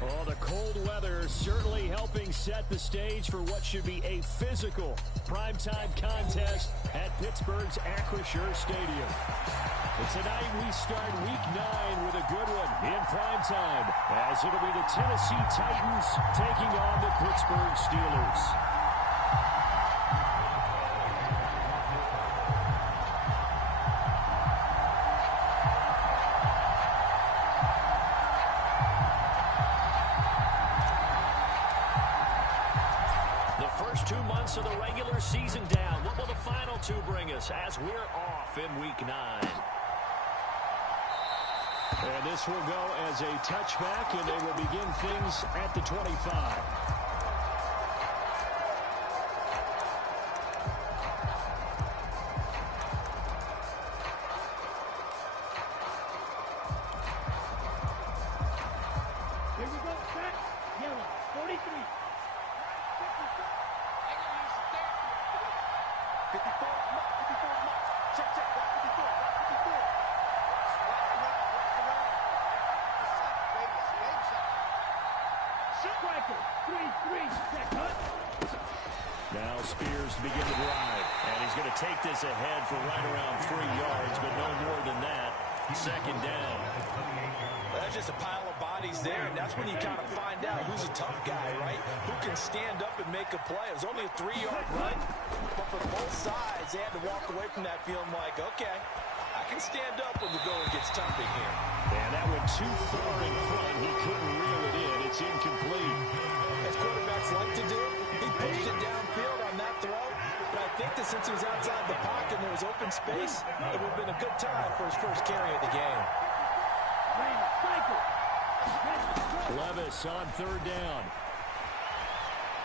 Well, the cold weather certainly helping set the stage for what should be a physical primetime contest at Pittsburgh's Acrisure Stadium. And tonight we start Week 9 with a good one in primetime, as it'll be the Tennessee Titans taking on the Pittsburgh Steelers. first 2 months of the regular season down. What will the final two bring us as we're off in Week 9? And this will go as a touchback, and they will begin things at the 25. Now Spears to begin the drive. And he's going to take this ahead for right around 3 yards, but no more than that. Second down. Well, that's just a pile of bodies there, and that's when you kind of find out who's a tough guy, right? Who can stand up and make a play. It was only a 3-yard run, but for both sides, they had to walk away from that feeling like, okay, I can stand up when the going gets tough in here. And that went too far in front. He couldn't reel it in. It's incomplete. As quarterbacks like to do, he pushed it downfield on that throw. But I think that since he was outside the pocket and there was open space, it would have been a good time for his first carry of the game. Levis on third down.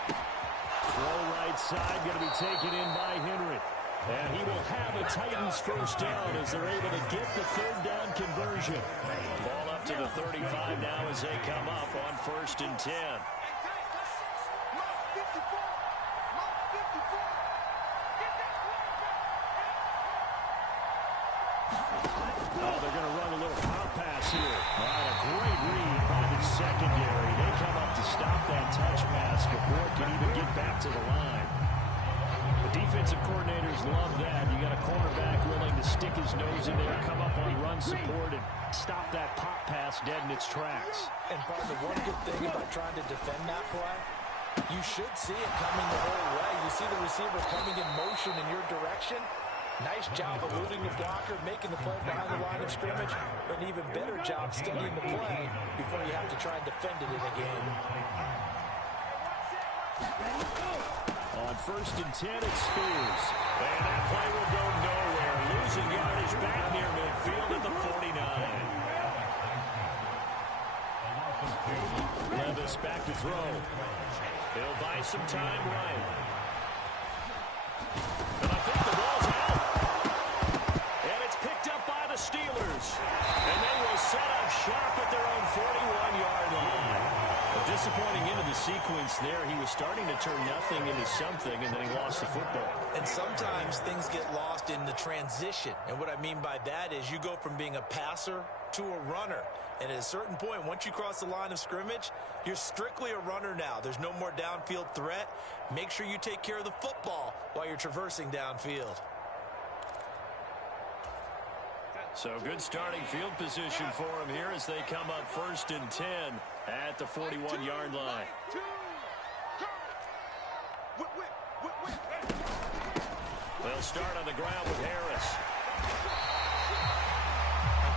Throw right side, going to be taken in by Henry. And he will have a Titans first down as they're able to get the third down conversion. Ball up to the 35 now as they come up on 1st and 10. Oh, they're going to run a little pop pass here. All right, a great read by the secondary. They come up to stop that touch pass before it can even get back to the line. The defensive coordinators love that. You got a cornerback willing to stick his nose in there, come up on run support, and stop that pop pass dead in its tracks. And partner, one good thing about trying to defend that play, you should see it coming the whole way. You see the receiver coming in motion in your direction. Nice job eluding the blocker, making the play behind the line of scrimmage, but an even better job studying the play before you have to try and defend it in a game. On 1st and 10, it's Spears. And that play will go nowhere. Losing yardage back near midfield at the 49. Levis back to throw. He'll buy some time right. And I think the ball's out. And it's picked up by the Steelers. And they will set up shop at their own 41-yard line. A disappointing end of the sequence there. He was starting to turn nothing into something, and then he lost the football. And sometimes things get lost in the transition. And what I mean by that is you go from being a passer to a runner. And at a certain point, once you cross the line of scrimmage, you're strictly a runner now. There's no more downfield threat. Make sure you take care of the football while you're traversing downfield. So good starting field position for him here as they come up 1st and 10 at the 41-yard line. They'll start on the ground with Harris.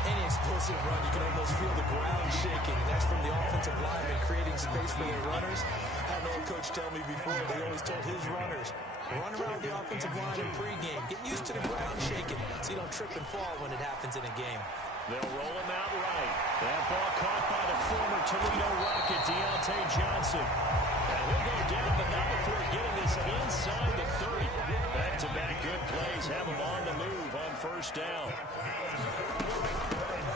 Any explosive run, you can almost feel the ground shaking, and that's from the offensive lineman creating space for their runners. I had an old coach tell me before, they always told his runners, run around the offensive line in pregame. Get used to the ground shaking so you don't trip and fall when it happens in a game. They'll roll him out right. That ball caught by the former Toledo Rocket, Deontay Johnson. And he'll go down, but not before getting this inside the 30. Back-to-back good plays have him on the move on 1st down.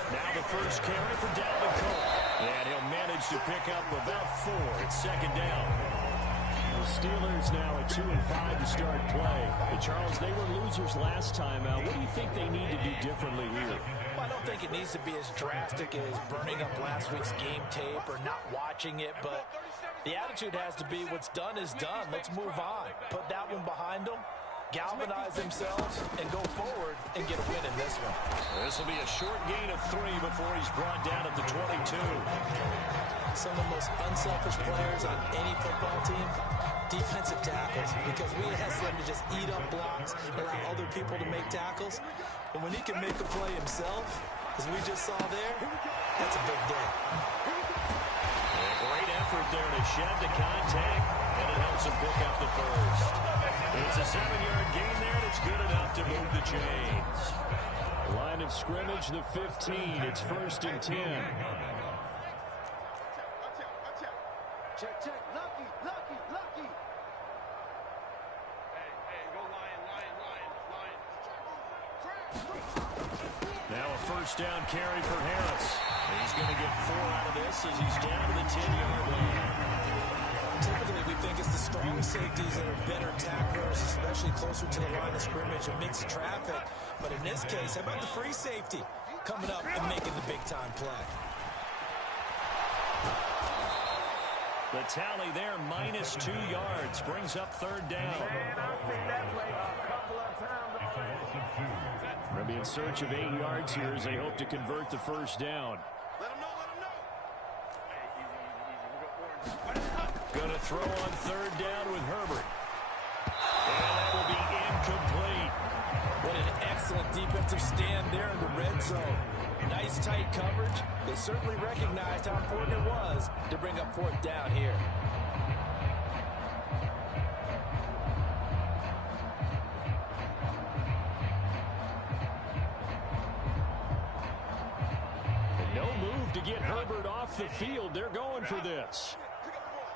Now the first carry for Dalvin Cook. And he'll manage to pick up about 4 at 2nd down. The Steelers now at 2-5 to start play. But Charles, they were losers last time out. What do you think they need to do differently here? Well, I don't think it needs to be as drastic as burning up last week's game tape or not watching it, but the attitude has to be what's done is done. Let's move on. Put that one behind them, galvanize themselves, and go forward and get a win in this one. This will be a short gain of 3 before he's brought down at the 22. Some of the most unselfish players on any football team, defensive tackles, because we ask them to just eat up blocks, allow other people to make tackles. But when he can make a play himself, as we just saw there, that's a big day. A great effort there to shed the contact, and it helps him pick up the first. It's a 7-yard gain there, and it's good enough to move the chains. Line of scrimmage, the 15. It's 1st and 10. Check, check. Lucky, lucky, lucky. Hey, go Lion. Now a first down carry for Harris. He's going to get 4 out of this as he's down to the 10-yard line. Typically, we think it's the strong safeties that are better tacklers, especially closer to the line of scrimmage amidst traffic. But in this case, how about the free safety coming up and making the big-time play? The tally there, minus 2 yards, brings up 3rd down. They'll be in search of 8 yards here as they hope to convert the first down. Let him know. Going to throw on 3rd down with Herbert. And that will be incomplete. What an excellent defensive stand there in the red zone. Nice tight coverage. They certainly recognized how important it was to bring up 4th down here. And no move to get Herbert off the field. They're going for this. Pick up the ball.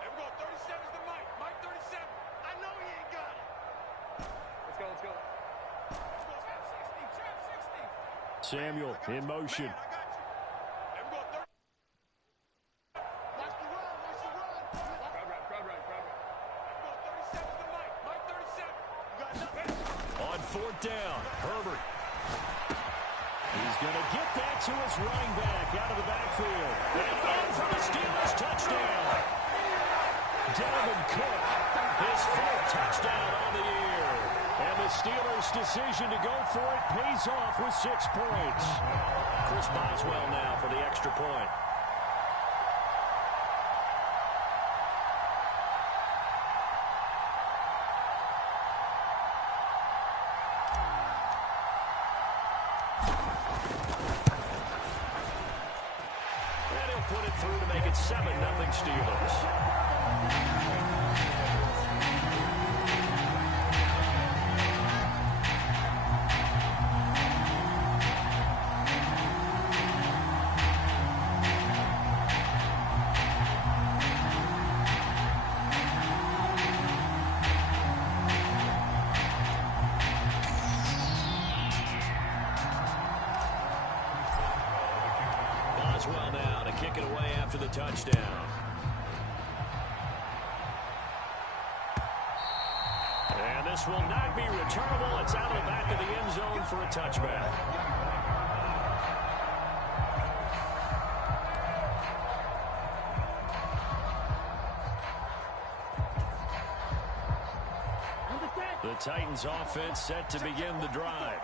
Here we go. 37's the Mike. Mike 37. I know he ain't got it. Let's go. Trap 60. Samuel in motion. Man, I got you. Here we go. 30. Watch the run. Crowd right. Here we go. 37's the Mike. Mike 37. You got nothing. On 4th down, Herbert. He's going to get that to his running back out of the backfield. And in for the Steelers touchdown. Dalvin Cook, his 4th touchdown on the year. And the Steelers' decision to go for it pays off with 6 points. Chris Boswell now for the extra point. And he'll put it through to make it 7-0 Steelers. Boswell now to kick it away after the touchdown. And this will not be returnable. It's out of the back of the end zone for a touchback. The Titans offense set to begin the drive.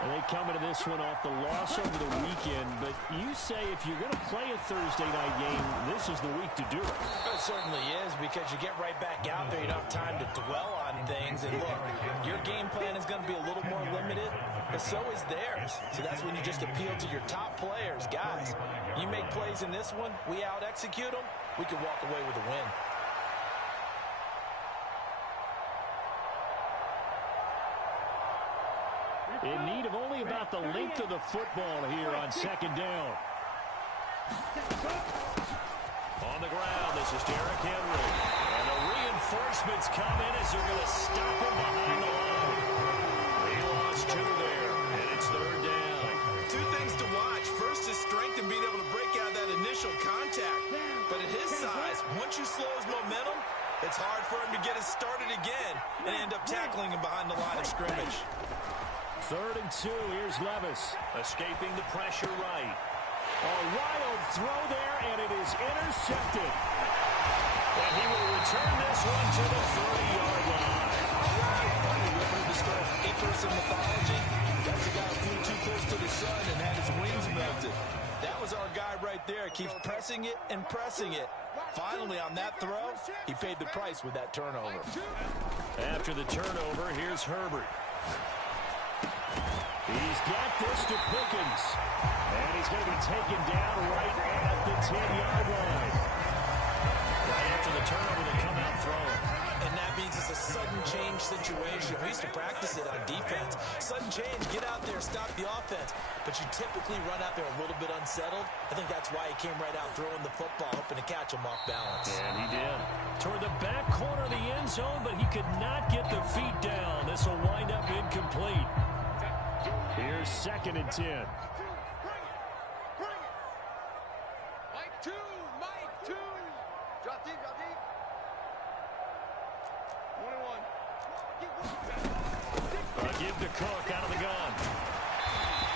And they come into this one off the loss over the weekend, but you say if you're going to play a Thursday night game, this is the week to do it. It certainly is, because you get right back out there. You don't have time to dwell on things. And look, your game plan is going to be a little more limited, but so is theirs. So that's when you just appeal to your top players. Guys, you make plays in this one, we out-execute them, we can walk away with a win. In need of only about the length of the football here on 2nd down. On the ground, this is Derrick Henry. And the reinforcements come in as they're going to stop him behind the line. He lost 2 there, and it's 3rd down. 2 things to watch. First is strength and being able to break out that initial contact. But at his size, once you slow his momentum, it's hard for him to get it started again and end up tackling him behind the line of scrimmage. 3rd and 2, here's Levis. Escaping the pressure right. A wild throw there, and it is intercepted. And he will return this one to the 30-yard line. Remember the start of in-person mythology? That's the guy who flew too close to the sun and had his wings melted. That was our guy right there. Keeps pressing it and pressing it. Finally, on that throw, he paid the price with that turnover. After the turnover, here's Herbert. He's got this to Pickens. And he's going to be taken down right at the 10-yard line. Right after the turnover, the situation. We used to practice it on defense. Sudden change, get out there, stop the offense. But you typically run out there a little bit unsettled. I think that's why he came right out throwing the football, hoping to catch him off balance. And he did. Toward the back corner of the end zone, but he could not get the feet down. This will wind up incomplete. Here's 2nd and 10. Give to Cook out of the gun.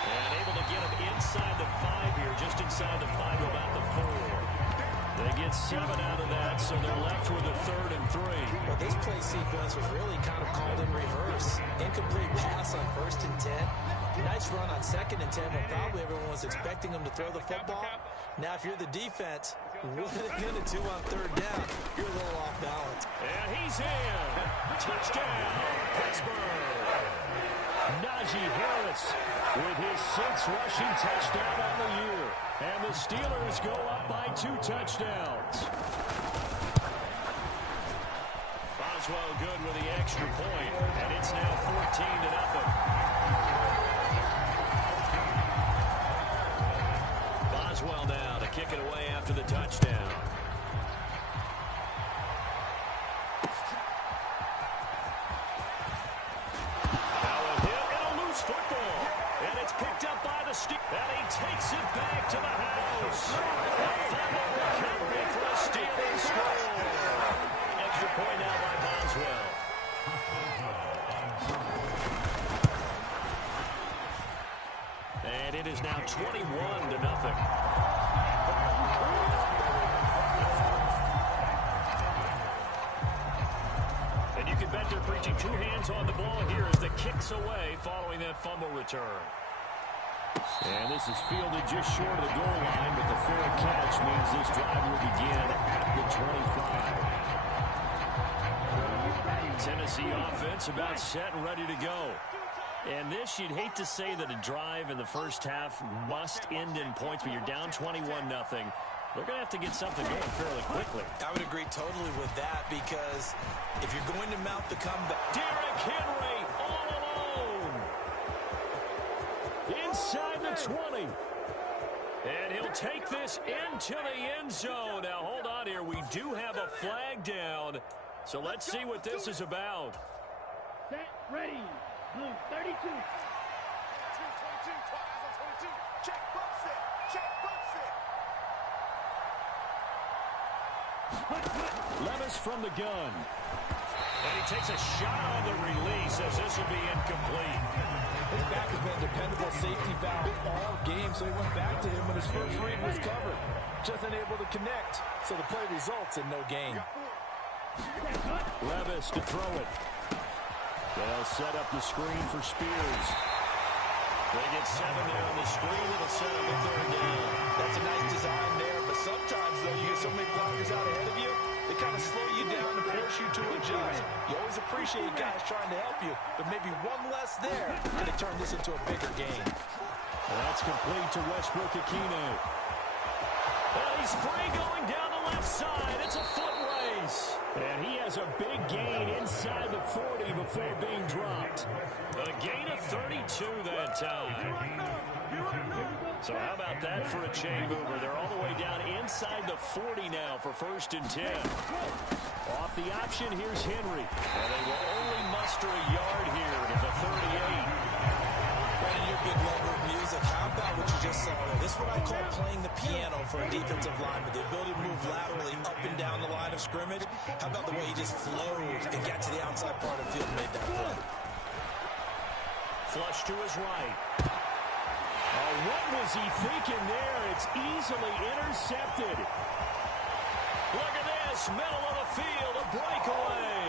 And able to get him inside the 5 here, just inside the 5 to about the 4. They get 7 out of that, so they're left with a 3rd and 3. Well, this play sequence was really kind of called in reverse. Incomplete pass on 1st and 10. Nice run on 2nd and 10, but probably everyone was expecting him to throw the football. Now, if you're the defense, what are they going to do on 3rd down? You're a little off balance. And he's in. Touchdown, Pittsburgh. Najee Harris with his 6th rushing touchdown on the year. And the Steelers go up by 2 touchdowns. Boswell good with the extra point, and it's now 14-0. Boswell now to kick it away after the touchdown. Picked up by the stick, and he takes it back to the house. A fumble recovery for a Steelers score. Extra point now by Boswell. And it is now 21-0. And you can bet they're preaching 2 hands on the ball here as the kick's away following that fumble return. And this is fielded just short of the goal line, but the fair catch means this drive will begin at the 25. Tennessee offense about set and ready to go. And this, you'd hate to say that a drive in the first half must end in points, but you're down 21-0. They're going to have to get something going fairly quickly. I would agree totally with that, because if you're going to mount the comeback... Derrick Henry all alone. Inside the 20. And he'll take this into the end zone. Now, hold on here. We do have a flag down. So let's see what this is about. Set, ready. Blue 32. 22, eyes on 22. Check, bump set. Check, bump set. Levis from the gun. And he takes a shot on the release as this will be incomplete. His back has been a dependable safety valve all game, so he went back to him when his first read was covered. Just unable to connect, so the play results in no gain. Levis to throw it. They'll set up the screen for Spears. They get 7 there on the screen. It'll set up a 3rd down. That's a nice design there, but sometimes, though, you get so many blockers out ahead of you, they kind of slow you down and force you to adjust. You always appreciate guys trying to help you, but maybe one less there could have turned this into a bigger game. That's complete to Westbrook-Ikhine. And he's free going down the left side. It's a foot race. And he has a big gain inside the 40 before being dropped. A gain of 32 that time. So how about that for a chain mover? They're all the way down inside the 40 now for 1st and 10. Off the option, here's Henry. And they will only muster a yard here to the 38. Brandon, you're a big lover of music. How about what you just saw there? This is what I call playing the piano for a defensive lineman. The ability to move laterally up and down the line of scrimmage. How about the way he just flowed and got to the outside part of the field and made that play? Flush to his right. Oh, what was he thinking there? It's easily intercepted. Look at this, middle of the field, a breakaway.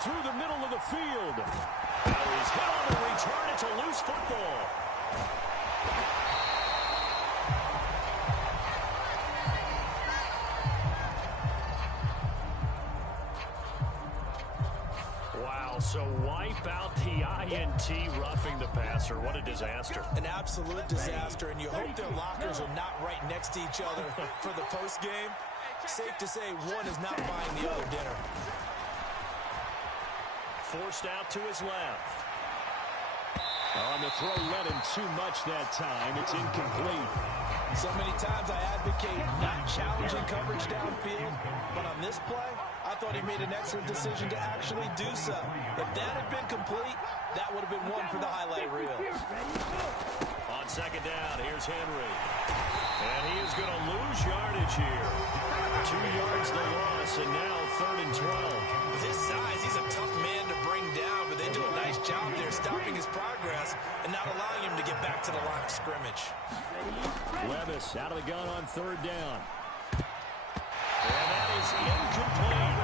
Through the middle of the field. Now he's hit on the return. It's a loose football. Wow, so wipe out the INT roughing the passer. What a disaster. An absolute disaster, and you hope their lockers are not right next to each other for the postgame. Safe to say one is not buying the other dinner. forced out to his left. On the throw, led him too much that time. It's incomplete. So many times I advocate not challenging coverage downfield, but on this play, I thought he made an excellent decision to actually do so. If that had been complete, that would have been one for the highlight reel. On second down, here's Henry. And he is going to lose yardage here. 2 yards the loss, and now 3rd and 12. With his size, he's a tough man to bring down, but they do a nice job there stopping his progress and not allowing him to get back to the line of scrimmage. Levis out of the gun on 3rd down. And that is incomplete.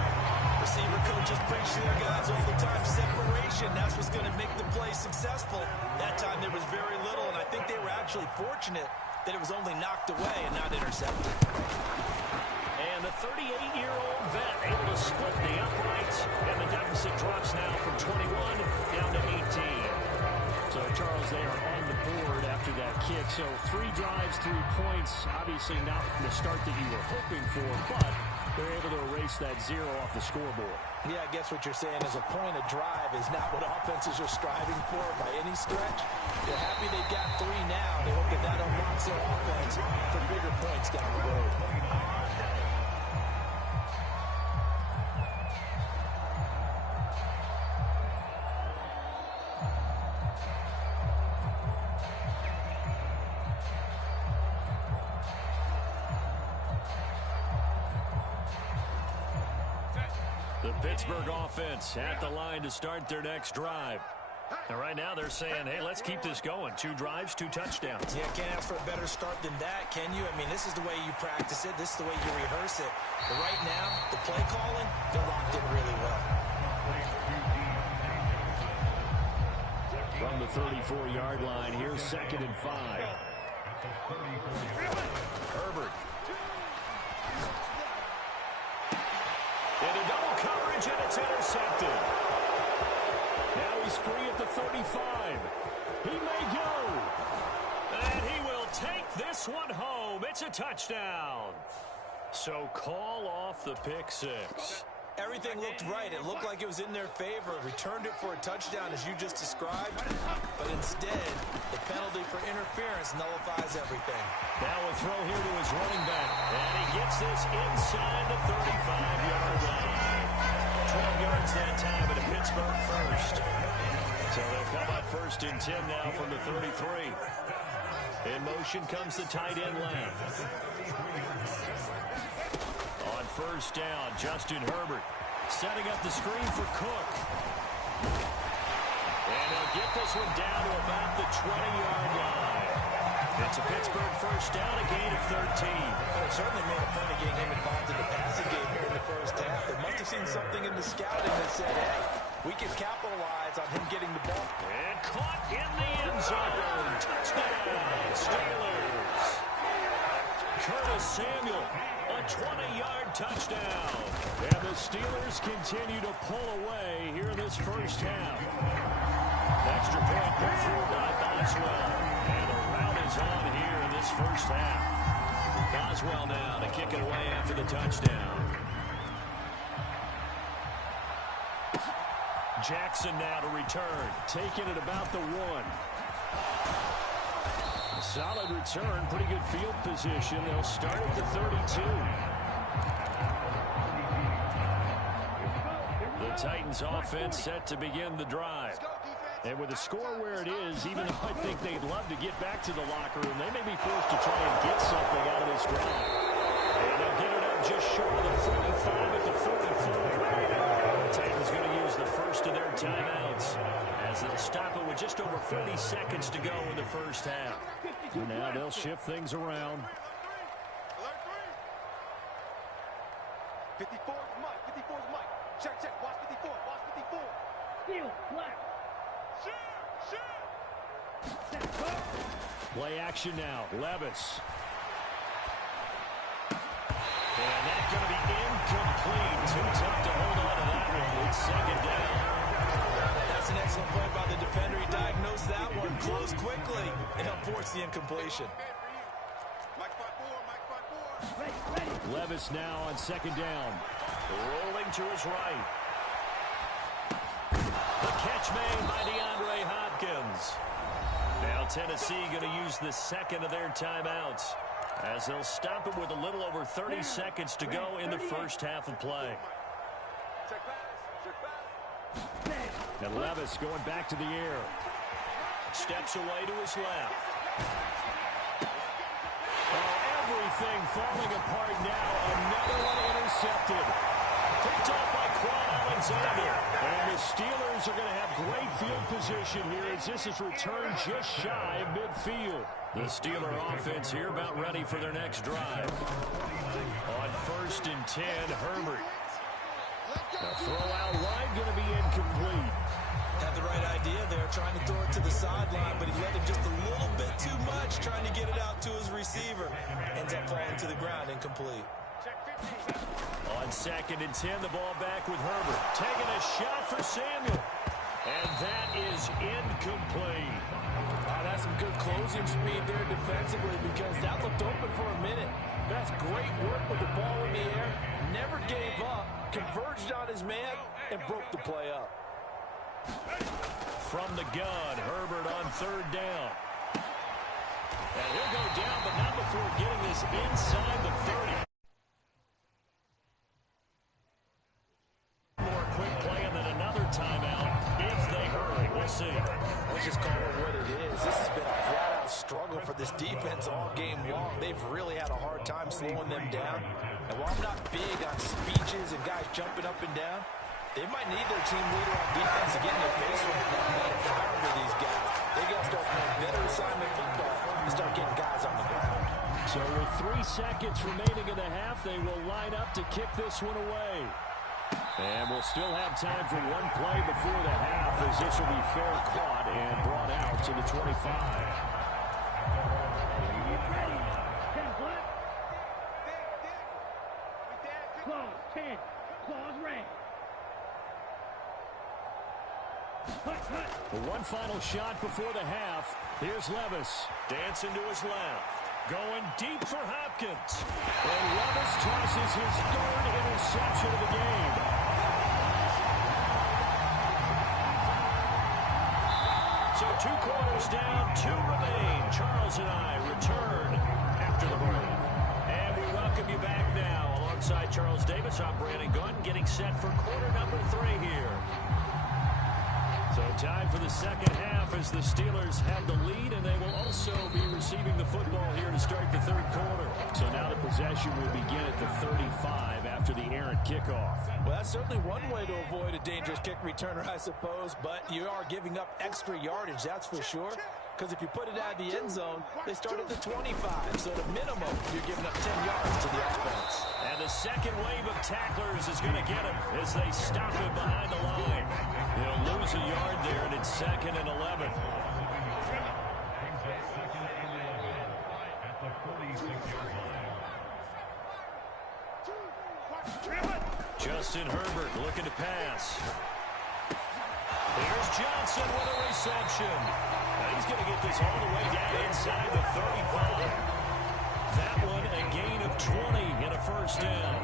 Receiver coaches preach to their guys all the time. Separation, that's what's going to make the play successful. That time there was very little, and I think they were actually fortunate that it was only knocked away and not intercepted. And the 38-year-old vet able to split the uprights, and the deficit drops now from 21 down to 18. So, Charles, they are on the board after that kick. So, 3 drives, 3 points. Obviously not the start that you were hoping for, but they're able to erase that 0 off the scoreboard. Yeah, I guess what you're saying is a point of drive is not what offenses are striving for by any stretch. They're happy they've got 3 now. They hope that unlocks their offense for bigger points down the road. The Pittsburgh offense at the line to start their next drive. And right now they're saying, hey, let's keep this going. 2 drives, 2 touchdowns. Yeah, can't ask for a better start than that, can you? I mean, this is the way you practice it. This is the way you rehearse it. But right now, the play calling, they're locked in really well. From the 34-yard line, here's 2nd and 5. Herbert. Into double coverage, and it's intercepted. Now he's free at the 35. He may go. And he will take this one home. It's a touchdown. So call off the pick 6. Everything looked right. It looked like it was in their favor. Returned it for a touchdown, as you just described. But instead, the penalty for interference nullifies everything. Now a throw here to his running back. And he gets this inside the 35-yard line. 12 yards that time, but a Pittsburgh first. So they'll come up 1st and 10 now from the 33. In motion comes the tight end left. On 1st down, Justin Herbert setting up the screen for Cook. And he'll get this one down to about the 20-yard line. It's a Pittsburgh first down, a gain of 13. Well, it certainly made a point of getting him involved in the passing game here in the first half. They must have seen something in the scouting that said, hey, we can capitalize on him getting the ball. And caught in the end zone. Touchdown, Steelers. Curtis Samuel, a 20-yard touchdown. And the Steelers continue to pull away here in this first half. Extra point put through by Boswell. And the rout is on here in this first half. Boswell now to kick it away after the touchdown. Jackson now to return, taking it about the 1. Solid return, pretty good field position. They'll start at the 32. The Titans offense set to begin the drive. And with the score where it is, even though I think they'd love to get back to the locker room, they may be forced to try and get something out of this drive. And they'll get it up just short of the 45 at the 44. The Titans going to use the first of their timeouts as they'll stop it with just over 30 seconds to go in the first half. And now they'll shift things around. 54's Mike. 54's Mike. Check, check. Watch 54. Watch 54. Steal, black. Play action now. Levis. And that's going to be incomplete. Too tough to hold on to that one. It's 2nd down. That's an excellent play by the defender. He diagnosed that one, closed quickly, and helped force the incompletion. Mike 5-4. Mike 5-4. Levis now on 2nd down. Rolling to his right. catch made by DeAndre Hopkins. Now Tennessee going to use the second of their timeouts, as they'll stop it with a little over 30 seconds to go in the first half of play. And Levis going back to the air. Steps away to his left. Oh, everything falling apart now. Another one intercepted. Picked up by Quan Alexander. And the Steelers are going to have great field position here as this is returned just shy of midfield. The Steeler offense here about ready for their next drive. On 1st and 10, Herbert. The throw out wide going to be incomplete. Had the right idea there, trying to throw it to the sideline, but he let him just a little bit too much, trying to get it out to his receiver. Ends up falling to the ground, incomplete. On 2nd and 10, the ball back with Herbert. Taking a shot for Samuel. And that is incomplete. That's some good closing speed there defensively, because that looked open for a minute. That's great work with the ball in the air. Never gave up, converged on his man, and broke the play up. From the gun, Herbert on 3rd down. And he'll go down, but not before getting this inside the 30. More quick playing than another timeout if they hurry. We'll see. Let's just call it what it is. This has been a flat-out struggle for this defense all game long. They've really had a hard time slowing them down. And while I'm not big on speeches and guys jumping up and down, they might need their team leader on defense to get in their face right now and let them fire to these guys. They got to start playing better assignment football and start getting guys on the ground. So with 3 seconds remaining in the half, they will line up to kick this one away. And we'll still have time for one play before the half, as this will be fair caught and brought out to the 25. Close, 10. Claws red. One final shot before the half. Here's Levis. Dancing to his left. Going deep for Hopkins. And Levis tosses his 3rd interception of the game. So 2 quarters down, 2 remain. Charles and I return after the break. And we welcome you back now. Alongside Charles Davis, I'm Brandon Gunn, getting set for quarter number 3 here. So time for the second half as the Steelers have the lead, and they will also be receiving the football here to start the 3rd quarter. So now the possession will begin at the 35 after the errant kickoff. Well, that's certainly one way to avoid a dangerous kick returner, I suppose, but you are giving up extra yardage, that's for sure. Because if you put it out of the end zone, they start at the 25. So at a minimum, you're giving up 10 yards to the offense. And the second wave of tacklers is going to get him as they stop him behind the line. He'll lose a yard there, and it's 2nd and 11. Justin Herbert looking to pass. Here's Johnson with a reception. Now he's going to get this all the way down inside the 35. That one a gain of 20 and a 1st down.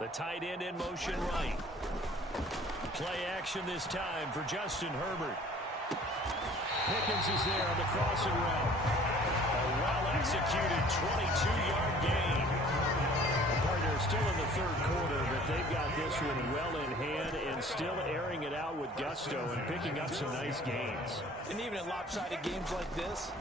The tight end in motion right. Play action this time for Justin Herbert. Pickens is there on the crossing route. A well-executed 22-yard gain. The partner still in the 3rd quarter, but they've got this one well in hand and still airing it out with gusto and picking up some nice gains. And even in lopsided games like this,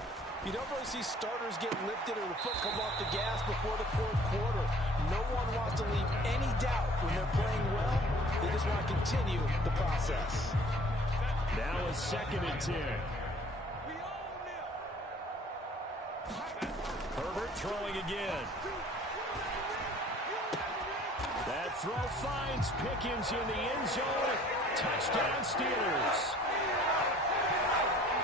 you don't really see starters get lifted or the foot come off the gas before the 4th quarter. No one wants to leave any doubt when they're playing well. They just want to continue the process. Now a 2nd and 10. Herbert throwing again. That throw finds Pickens in the end zone. Touchdown Steelers.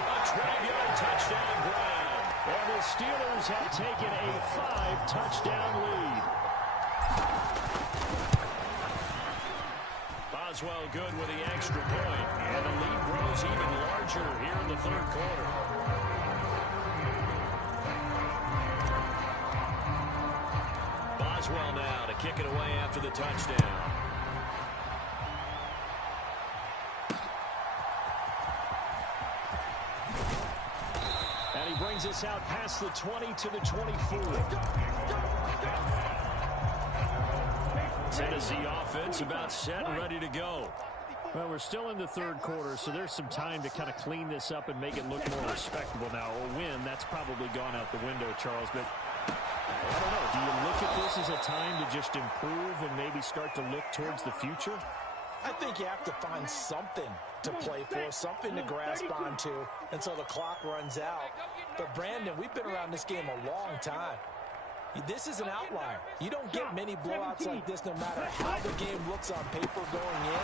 A 12-yard touchdown grab. And the Steelers have taken a 5-touchdown lead. Boswell good with the extra point. And the lead grows even larger here in the 3rd quarter. well now to kick it away after the touchdown. And he brings us out past the 20 to the 24. Tennessee offense about set and ready to go. Well, we're still in the third quarter, so there's some time to kind of clean this up and make it look more respectable now. A win, that's probably gone out the window, Charles. But I don't know. Do you look at this as a time to just improve and maybe start to look towards the future? I think you have to find something to play for, something to grasp onto until the clock runs out. But, Brandon, we've been around this game a long time. This is an outlier. You don't get many blowouts like this no matter how the game looks on paper going in.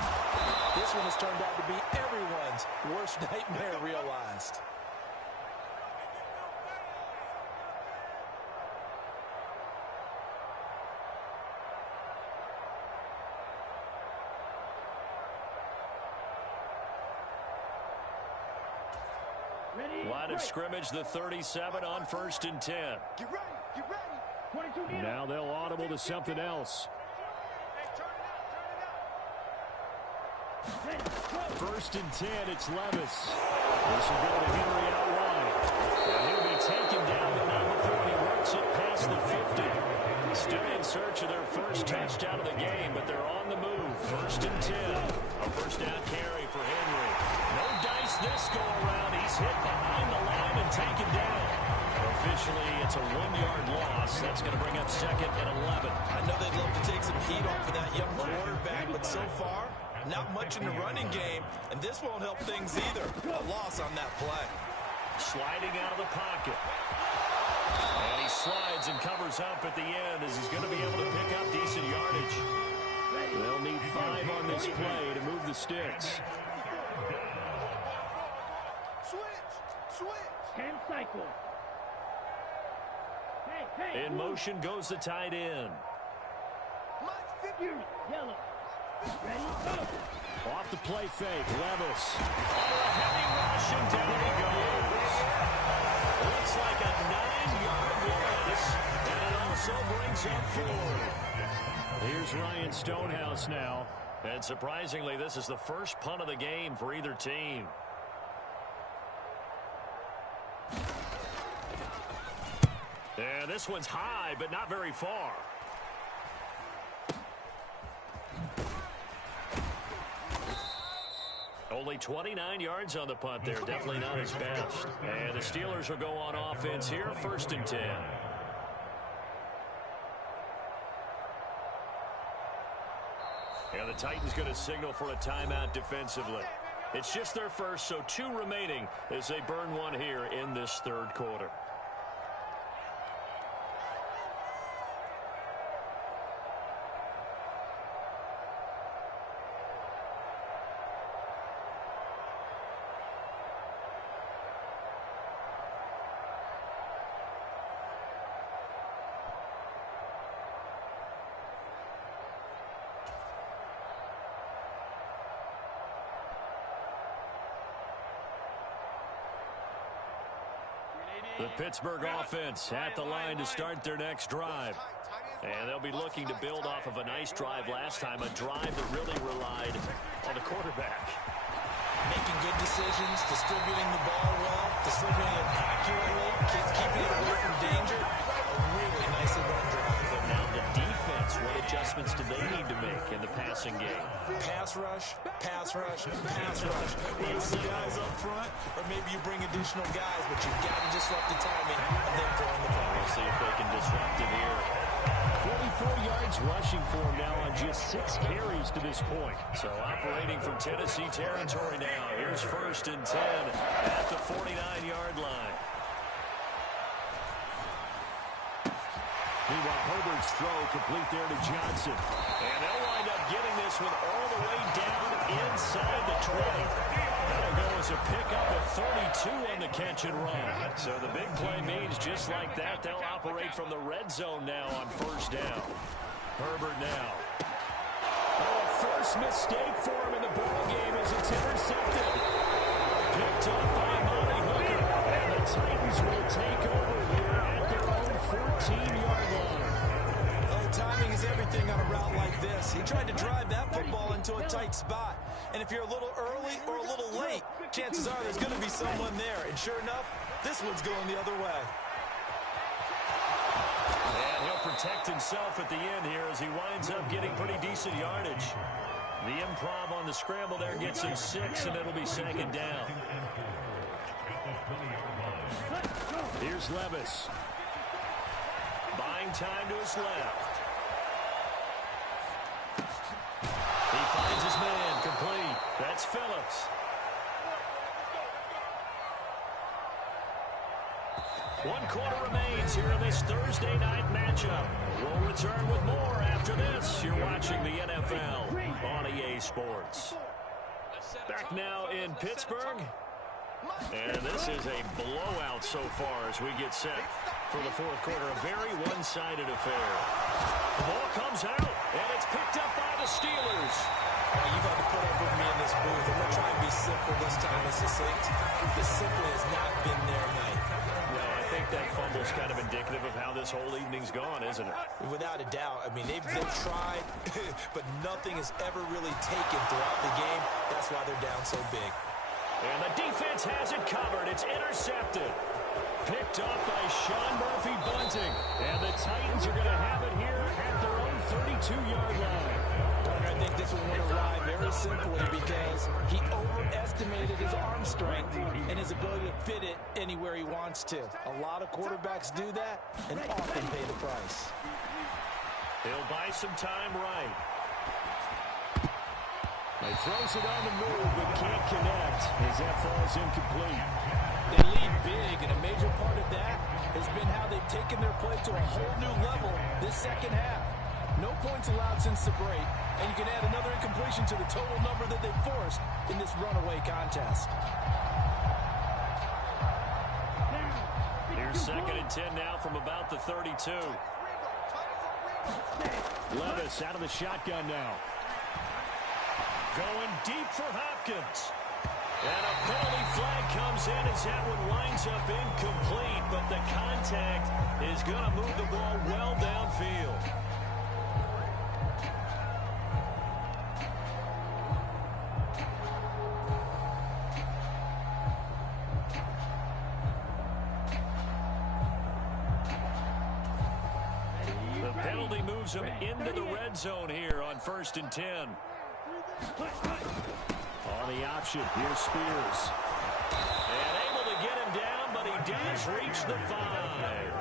This one has turned out to be everyone's worst nightmare realized. Line of scrimmage, the 37 on 1st and 10. Get ready, get ready. Now they'll audible to something else. First and 10, it's Levis. This will go to Henry out wide. And he'll be taken down, but not before he works it past the 50. Still in search of their first touchdown of the game, but they're on the move. First and 10. A first down carry for Henry. No dice this go around. He's hit behind the line and taken down. Officially, it's a 1-yard loss. That's going to bring up 2nd and 11. I know they'd love to take some heat off of that young quarterback, but so far, not much in the running game, and this won't help things either. A loss on that play. Sliding out of the pocket. And he slides and covers up at the end as he's going to be able to pick up decent yardage. They'll need 5 on this play to move the sticks. Switch. 10 cycle. Hey, In motion goes the tight end. Yellow. Ready, go. Off the play fake, Levis. Under a heavy rush, and down he goes. Looks like a 9-yard loss, and it also brings up 4. Here's Ryan Stonehouse now. And surprisingly, this is the first punt of the game for either team. And this one's high, but not very far. Only 29 yards on the punt there. Definitely not his best. And the Steelers will go on offense here, 1st and 10. And the Titans going to signal for a timeout defensively. It's just their first, so 2 remaining as they burn one here in this third quarter. The Pittsburgh offense at the line to start their next drive. And they'll be looking to build off of a nice drive last time, a drive that really relied on the quarterback. Making good decisions, distributing the ball well, distributing it accurately, keeping it away from danger. A really nicely run drive. But now the defense, what adjustments do they need to make in the passing game? Pass rush, pass rush, pass rush. Whether it's the guys up front, or maybe you bring additional guys, but you've got to disrupt the timing and then throw in the ball. We'll see if they can disrupt it here. 44 yards rushing for him now on just 6 carries to this point. So operating from Tennessee territory now. Here's 1st and 10 at the 49-yard line. Meanwhile, Herbert's throw complete there to Johnson. And they'll wind up getting this one all the way down inside the 20. That'll go as a pickup of 32 on the catch and run. So the big play means just like that, they'll operate from the red zone now on 1st down. Herbert now. Oh, first mistake for him in the ball game as it's intercepted. Picked up by Monty Hooker. And the Titans will take over here at their own 14-yard line. Oh, time chances are there's going to be someone there. And sure enough, this one's going the other way. And he'll protect himself at the end here as he winds up getting pretty decent yardage. The improv on the scramble there gets him 6, and it'll be second down. Here's Levis. Buying time to his left. He finds his man complete. That's Phillips. One quarter remains here in this Thursday night matchup. We'll return with more after this. You're watching the NFL on EA Sports. Back now in Pittsburgh. And this is a blowout so far as we get set for the fourth quarter. A very one-sided affair. The ball comes out, and it's picked up by the Steelers. You've had to put up with me in this booth. I'm going to try and be simple this time and succinct. This simply has not been their night. Well, I think that fumble's kind of indicative of how this whole evening's gone, isn't it? Without a doubt. I mean, they've tried, but nothing has ever really taken throughout the game. That's why they're down so big. And the defense has it covered. It's intercepted. Picked up by Sean Murphy Bunting. And the Titans are going to have it here at their own 32-yard line. I think this one went awry very simply because he overestimated his arm strength and his ability to fit it anywhere he wants to. A lot of quarterbacks do that and often pay the price. He'll buy some time right. He throws it on the move but can't connect as that falls incomplete. They lead big, and a major part of that has been how they've taken their play to a whole new level this second half. No points allowed since the break, and you can add another incompletion to the total number that they've forced in this runaway contest. Here's 2nd and 10 now from about the 32. Levis out of the shotgun now. Going deep for Hopkins. And a penalty flag comes in as that one winds up incomplete, but the contact is going to move the ball well downfield. The penalty moves him into the red zone here on 1st and 10. On the option, here's Spears. And able to get him down, but he does reach the 5.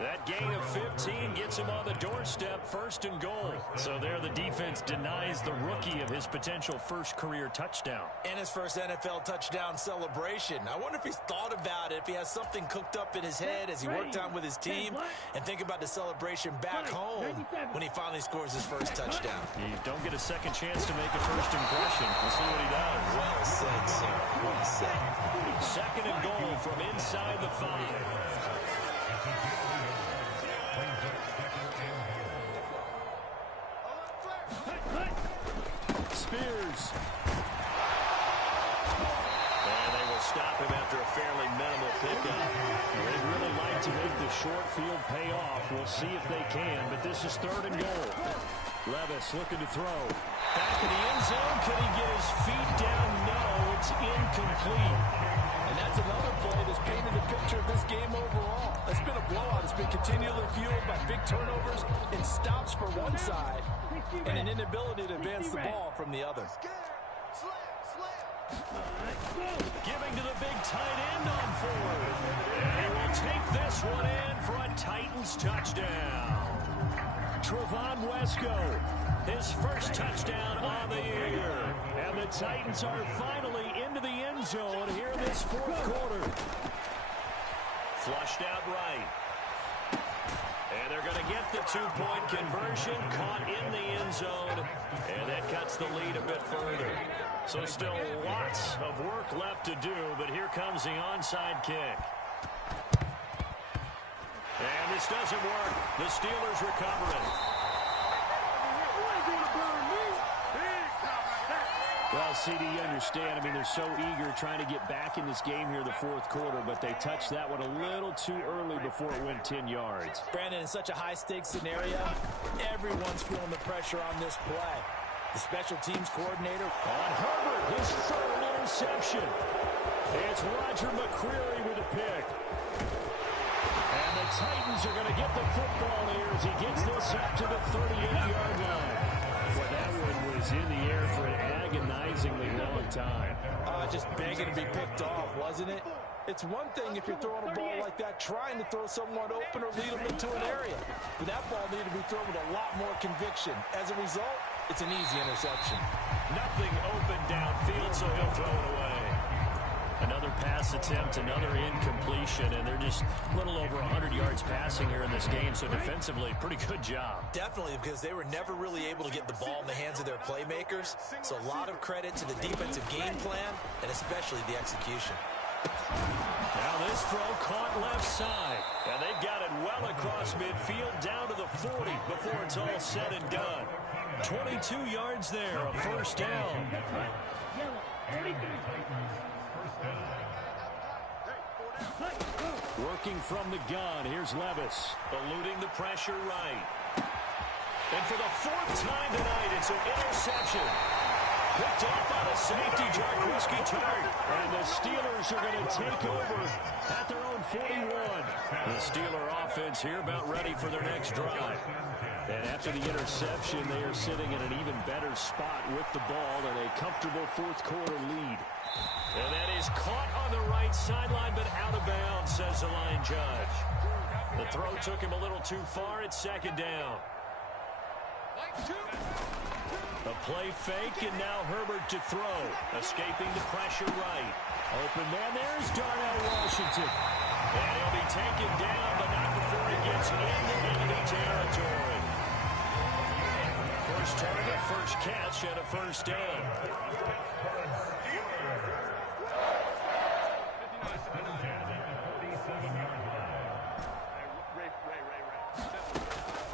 That gain of 15 gets him on the doorstep, 1st and goal. So there the defense denies the rookie of his potential first career touchdown. And his first NFL touchdown celebration. I wonder if he's thought about it, if he has something cooked up in his head as he worked on with his team, and think about the celebration back home when he finally scores his first touchdown. You don't get a second chance to make a first impression. We'll see what he does. Well said, sir. Well said. 2nd and goal from inside the 5. Spears. And they will stop him after a fairly minimal pickup. They'd really like to make the short field pay off. We'll see if they can, but this is 3rd and goal. Levis looking to throw. Back in the end zone. Can he get his feet down? No, it's incomplete. And that's another play that's painted the picture of this game overall. It's been a blowout. It's been continually fueled by big turnovers and stops for one side and an inability to advance the ball from the other. Giving to the big tight end on 4th. And will take this one in for a Titans touchdown. Trevon Wesco, his first touchdown on the year. And the Titans are finally into the end zone here in this 4th quarter. Flushed out right. And they're going to get the 2-point conversion, caught in the end zone, and that cuts the lead a bit further. So still lots of work left to do, but here comes the onside kick. And this doesn't work. The Steelers recover it. Well, CD, you understand. I mean, they're so eager trying to get back in this game here in the 4th quarter, but they touched that one a little too early before it went 10 yards. Brandon, in such a high-stakes scenario, everyone's feeling the pressure on this play. The special teams coordinator on Herbert, his 3rd interception. It's Roger McCreary with a pick. And the Titans are going to get the football here as he gets this up to the 38-yard line. Well, that one was in the air for an agonizingly long time. Just begging to be picked off, wasn't it? It's one thing if you're throwing a ball like that, trying to throw someone open or lead them into an area. But that ball needed to be thrown with a lot more conviction. As a result, it's an easy interception. Nothing open downfield, so he'll throw it away. Another pass attempt, another incompletion, and they're just a little over 100 yards passing here in this game, so defensively, pretty good job. Definitely, because they were never really able to get the ball in the hands of their playmakers, so a lot of credit to the defensive game plan, and especially the execution. Now this throw caught left side, and they've got it well across midfield down to the 40 before it's all said and done. 22 yards there, a first down. Working from the gun, here's Levis, eluding the pressure right. And for the fourth time tonight, it's an interception. Picked off by the safety, Jarkowski Tart. And the Steelers are going to take over at their own 41. The Steeler offense here about ready for their next drive. And after the interception, they are sitting in an even better spot with the ball and a comfortable fourth quarter lead. And that is caught on the right sideline, but out of bounds, says the line judge. The throw took him a little too far. It's second down. A play fake, and now Herbert to throw. Escaping the pressure right. Open man, there's Darnell Washington. And he'll be taken down, but not before he gets into enemy territory. First target, first catch, and a first down.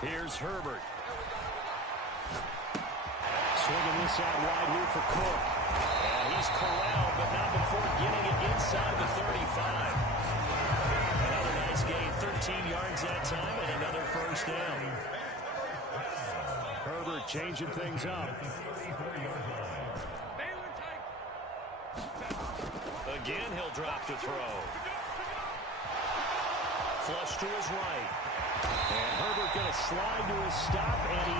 Here's Herbert. Swinging this out wide here for Cook. And he's corralled, but not before getting it inside the 35. Another nice gain, 13 yards that time, and another first down. Herbert changing things up. Again, he'll drop to throw. Flush to his right. And Herbert going to slide to his stop, and he...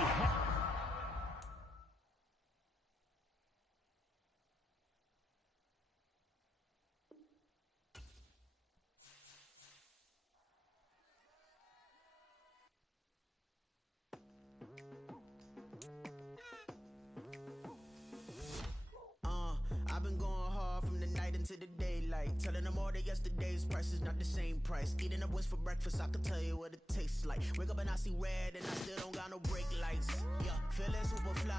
I've been going hard from the night into the daylight, telling them all that yesterday's price is not the same price. Eating up what's for breakfast, I can tell you what it tastes like. Wake up and I see red and I still don't got no brake lights. Yeah, feeling super fly.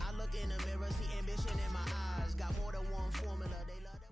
I look in the mirror, see ambition in my eyes. Got more than one formula, they love that.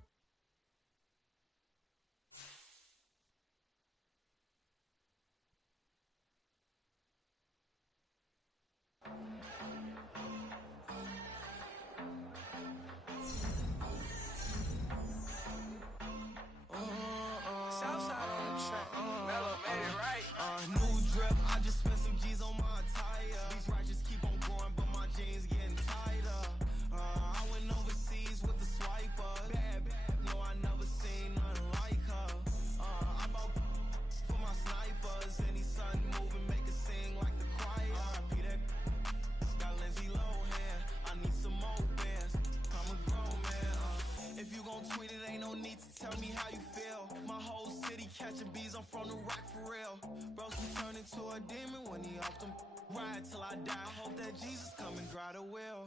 Tell me how you feel. My whole city catching bees, I'm from the rock for real. Bros can turn into a demon when he off them. Ride till I die, hope that Jesus come and grind a wheel.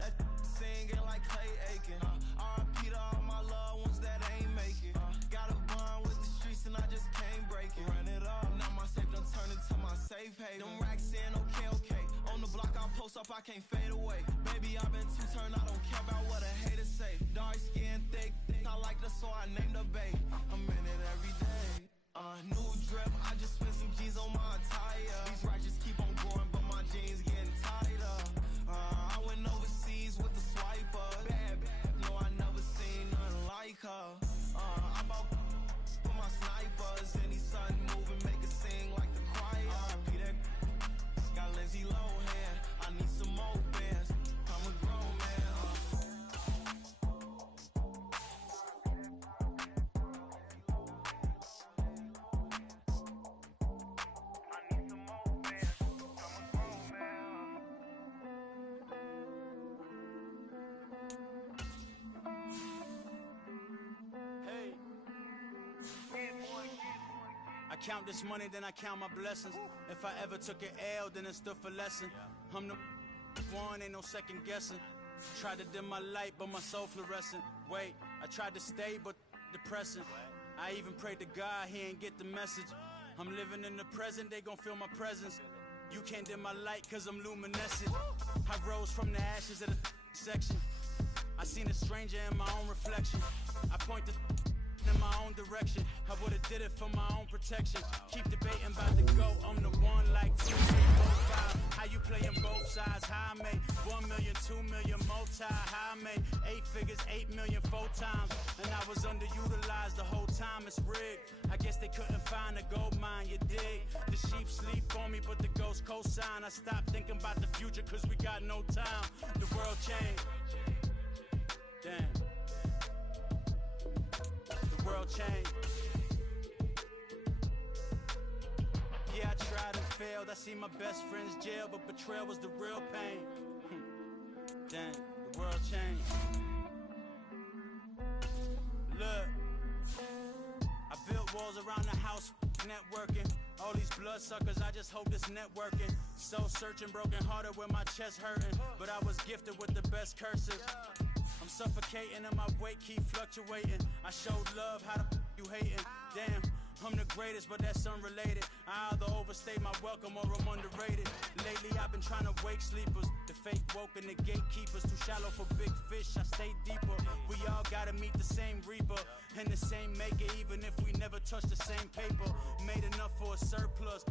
That singing like Clay Aiken. R.I.P. to all my loved ones that ain't make it. Got a bond with the streets and I just can't break it. Run it up, now my safe done turn into my safe haven. Them racks in, okay. On the block I post up, I can't fade away. Baby, I've been too turned, I don't care about what a hater say. Dark skin, thick, I like that, so I named the bay. I'm in it every day. New drip, I just spent some G's on my attire. These righteous keep on growing, but my jeans getting tighter. I went overseas with the swiper. Bad, no, I never seen nothing like her. I bought for my snipers. Any sun moving, make it sing like the choir. Peter got Lindsay Lohan. I need some more bands. I'm a grown man. count this money, then I count my blessings. If I ever took an L, then it stood for lesson. I'm the one, ain't no second guessing. Tried to dim my light, but my soul fluorescent. Wait, I tried to stay, but depressing. I even prayed to God, he ain't get the message. I'm living in the present, they gon' feel my presence. You can't dim my light, cause I'm luminescent. I rose from the ashes of the section. I seen a stranger in my own reflection. I point the in my own direction. I would've did it for my own protection. Keep debating about the GOAT. I'm the one like 2, 3, 4, 5. How you playing both sides? How I made 1 million, 2 million, multi. How I made 8 figures, 8 million, 4 times. And I was underutilized the whole time. It's rigged. I guess they couldn't find a gold mine, you dig? The sheep sleep on me, but the ghost co-sign. I stopped thinking about the future, cause we got no time. The world changed. Damn. The world changed. Yeah, I tried and failed. I see my best friends jail, but betrayal was the real pain. Damn, the world changed. Look, I built walls around the house, networking. All these bloodsuckers, I just hope this networking. Soul searching, broken hearted with my chest hurting. But I was gifted with the best cursive. I'm suffocating and my weight keep fluctuating. I showed love, how the you hating? Damn, I'm the greatest, but that's unrelated. I either overstay my welcome or I'm underrated. Lately I've been trying to wake sleepers. The fake woke and the gatekeepers. Too shallow for big fish, I stay deeper. We all gotta meet the same reaper and the same maker, even if we never touch the same paper. Made enough for a surplus,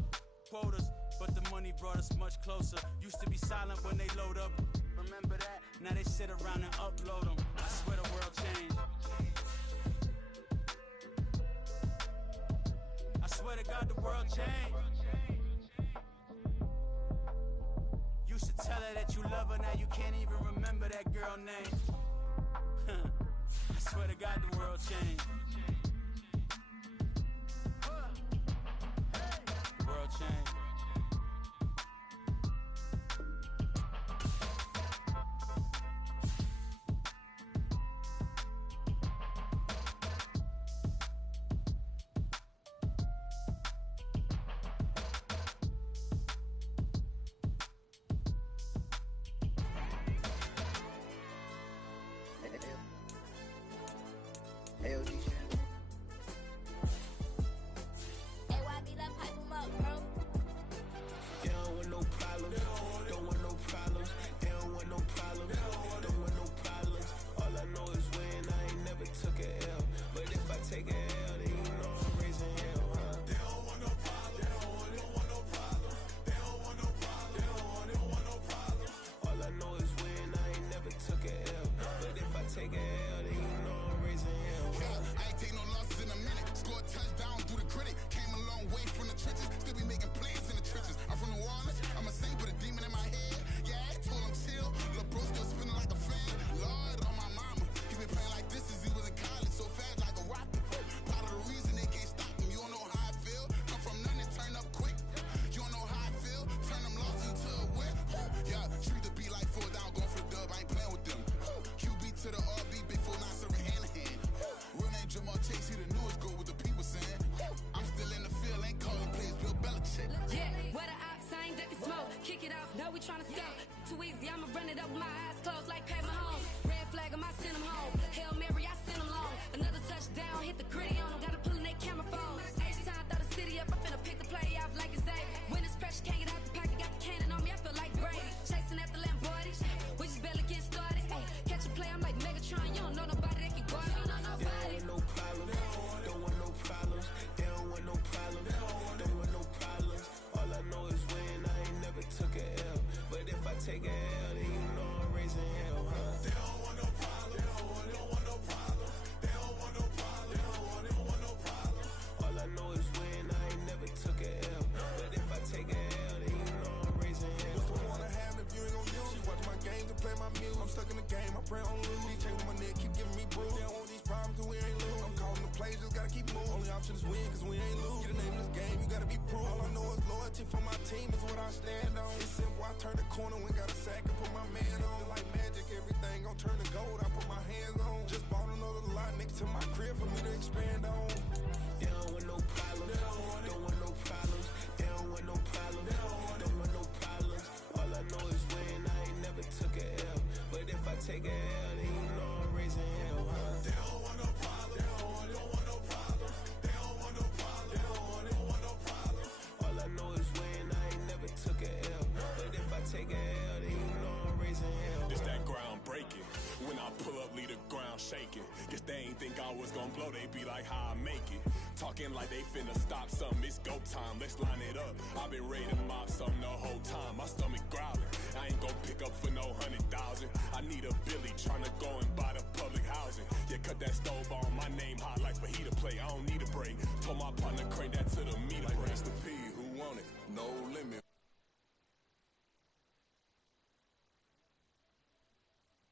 quotas, but the money brought us much closer. Used to be silent when they load up, remember that? Now they sit around and upload them. I swear the world changed. I swear to God the world changed. Used to tell her that you love her, now you can't even remember that girl name. I swear to God the world changed. The world changed. Take a L, then you know I'm raising hell, huh? They don't want no problem. They don't want no problem. They don't want no problem. They don't want no problem. All I know is win. I ain't never took a L. But if I take a L, then you know I'm raising hell. What's the point of having if you ain't gon' use? She watch my games and play my music. I'm stuck in the game. I pray on lose. These chains on my neck keep giving me bruise. They don't want these problems cause we ain't lose. I'm calling the plays, just gotta keep moving. Only option is win cause we ain't lose. Get a name in this game, you gotta be proof. All I know is loyalty for my team is what I stand on. It's simple, I turn the corner when got a sack and put my man on. Like magic, everything gon' turn to gold. I put my hands on. Just bought another lot next to my crib for me to expand on. They don't want no problem. They don't want take a L, then you know I'm raising hell, huh? They don't want no problem. They don't want no problem. They don't want no problem. They don't want no problem. All I know is win. I ain't never took a L. But if I take a L, then you know I'm raising hell. This that ground breaking. When I pull up, leave the ground shaking. Guess they ain't think I was gonna blow. They be like, how I make it. Talking like they finna stop something. It's go time. Let's line it up. I've been ready to mop something the whole time. My stomach growling. I ain't gon' pick up for no 100,000. I need a Billy tryna go and buy the public housing. Yeah, cut that stove on. My name hot like fajita play. I don't need a break. Told my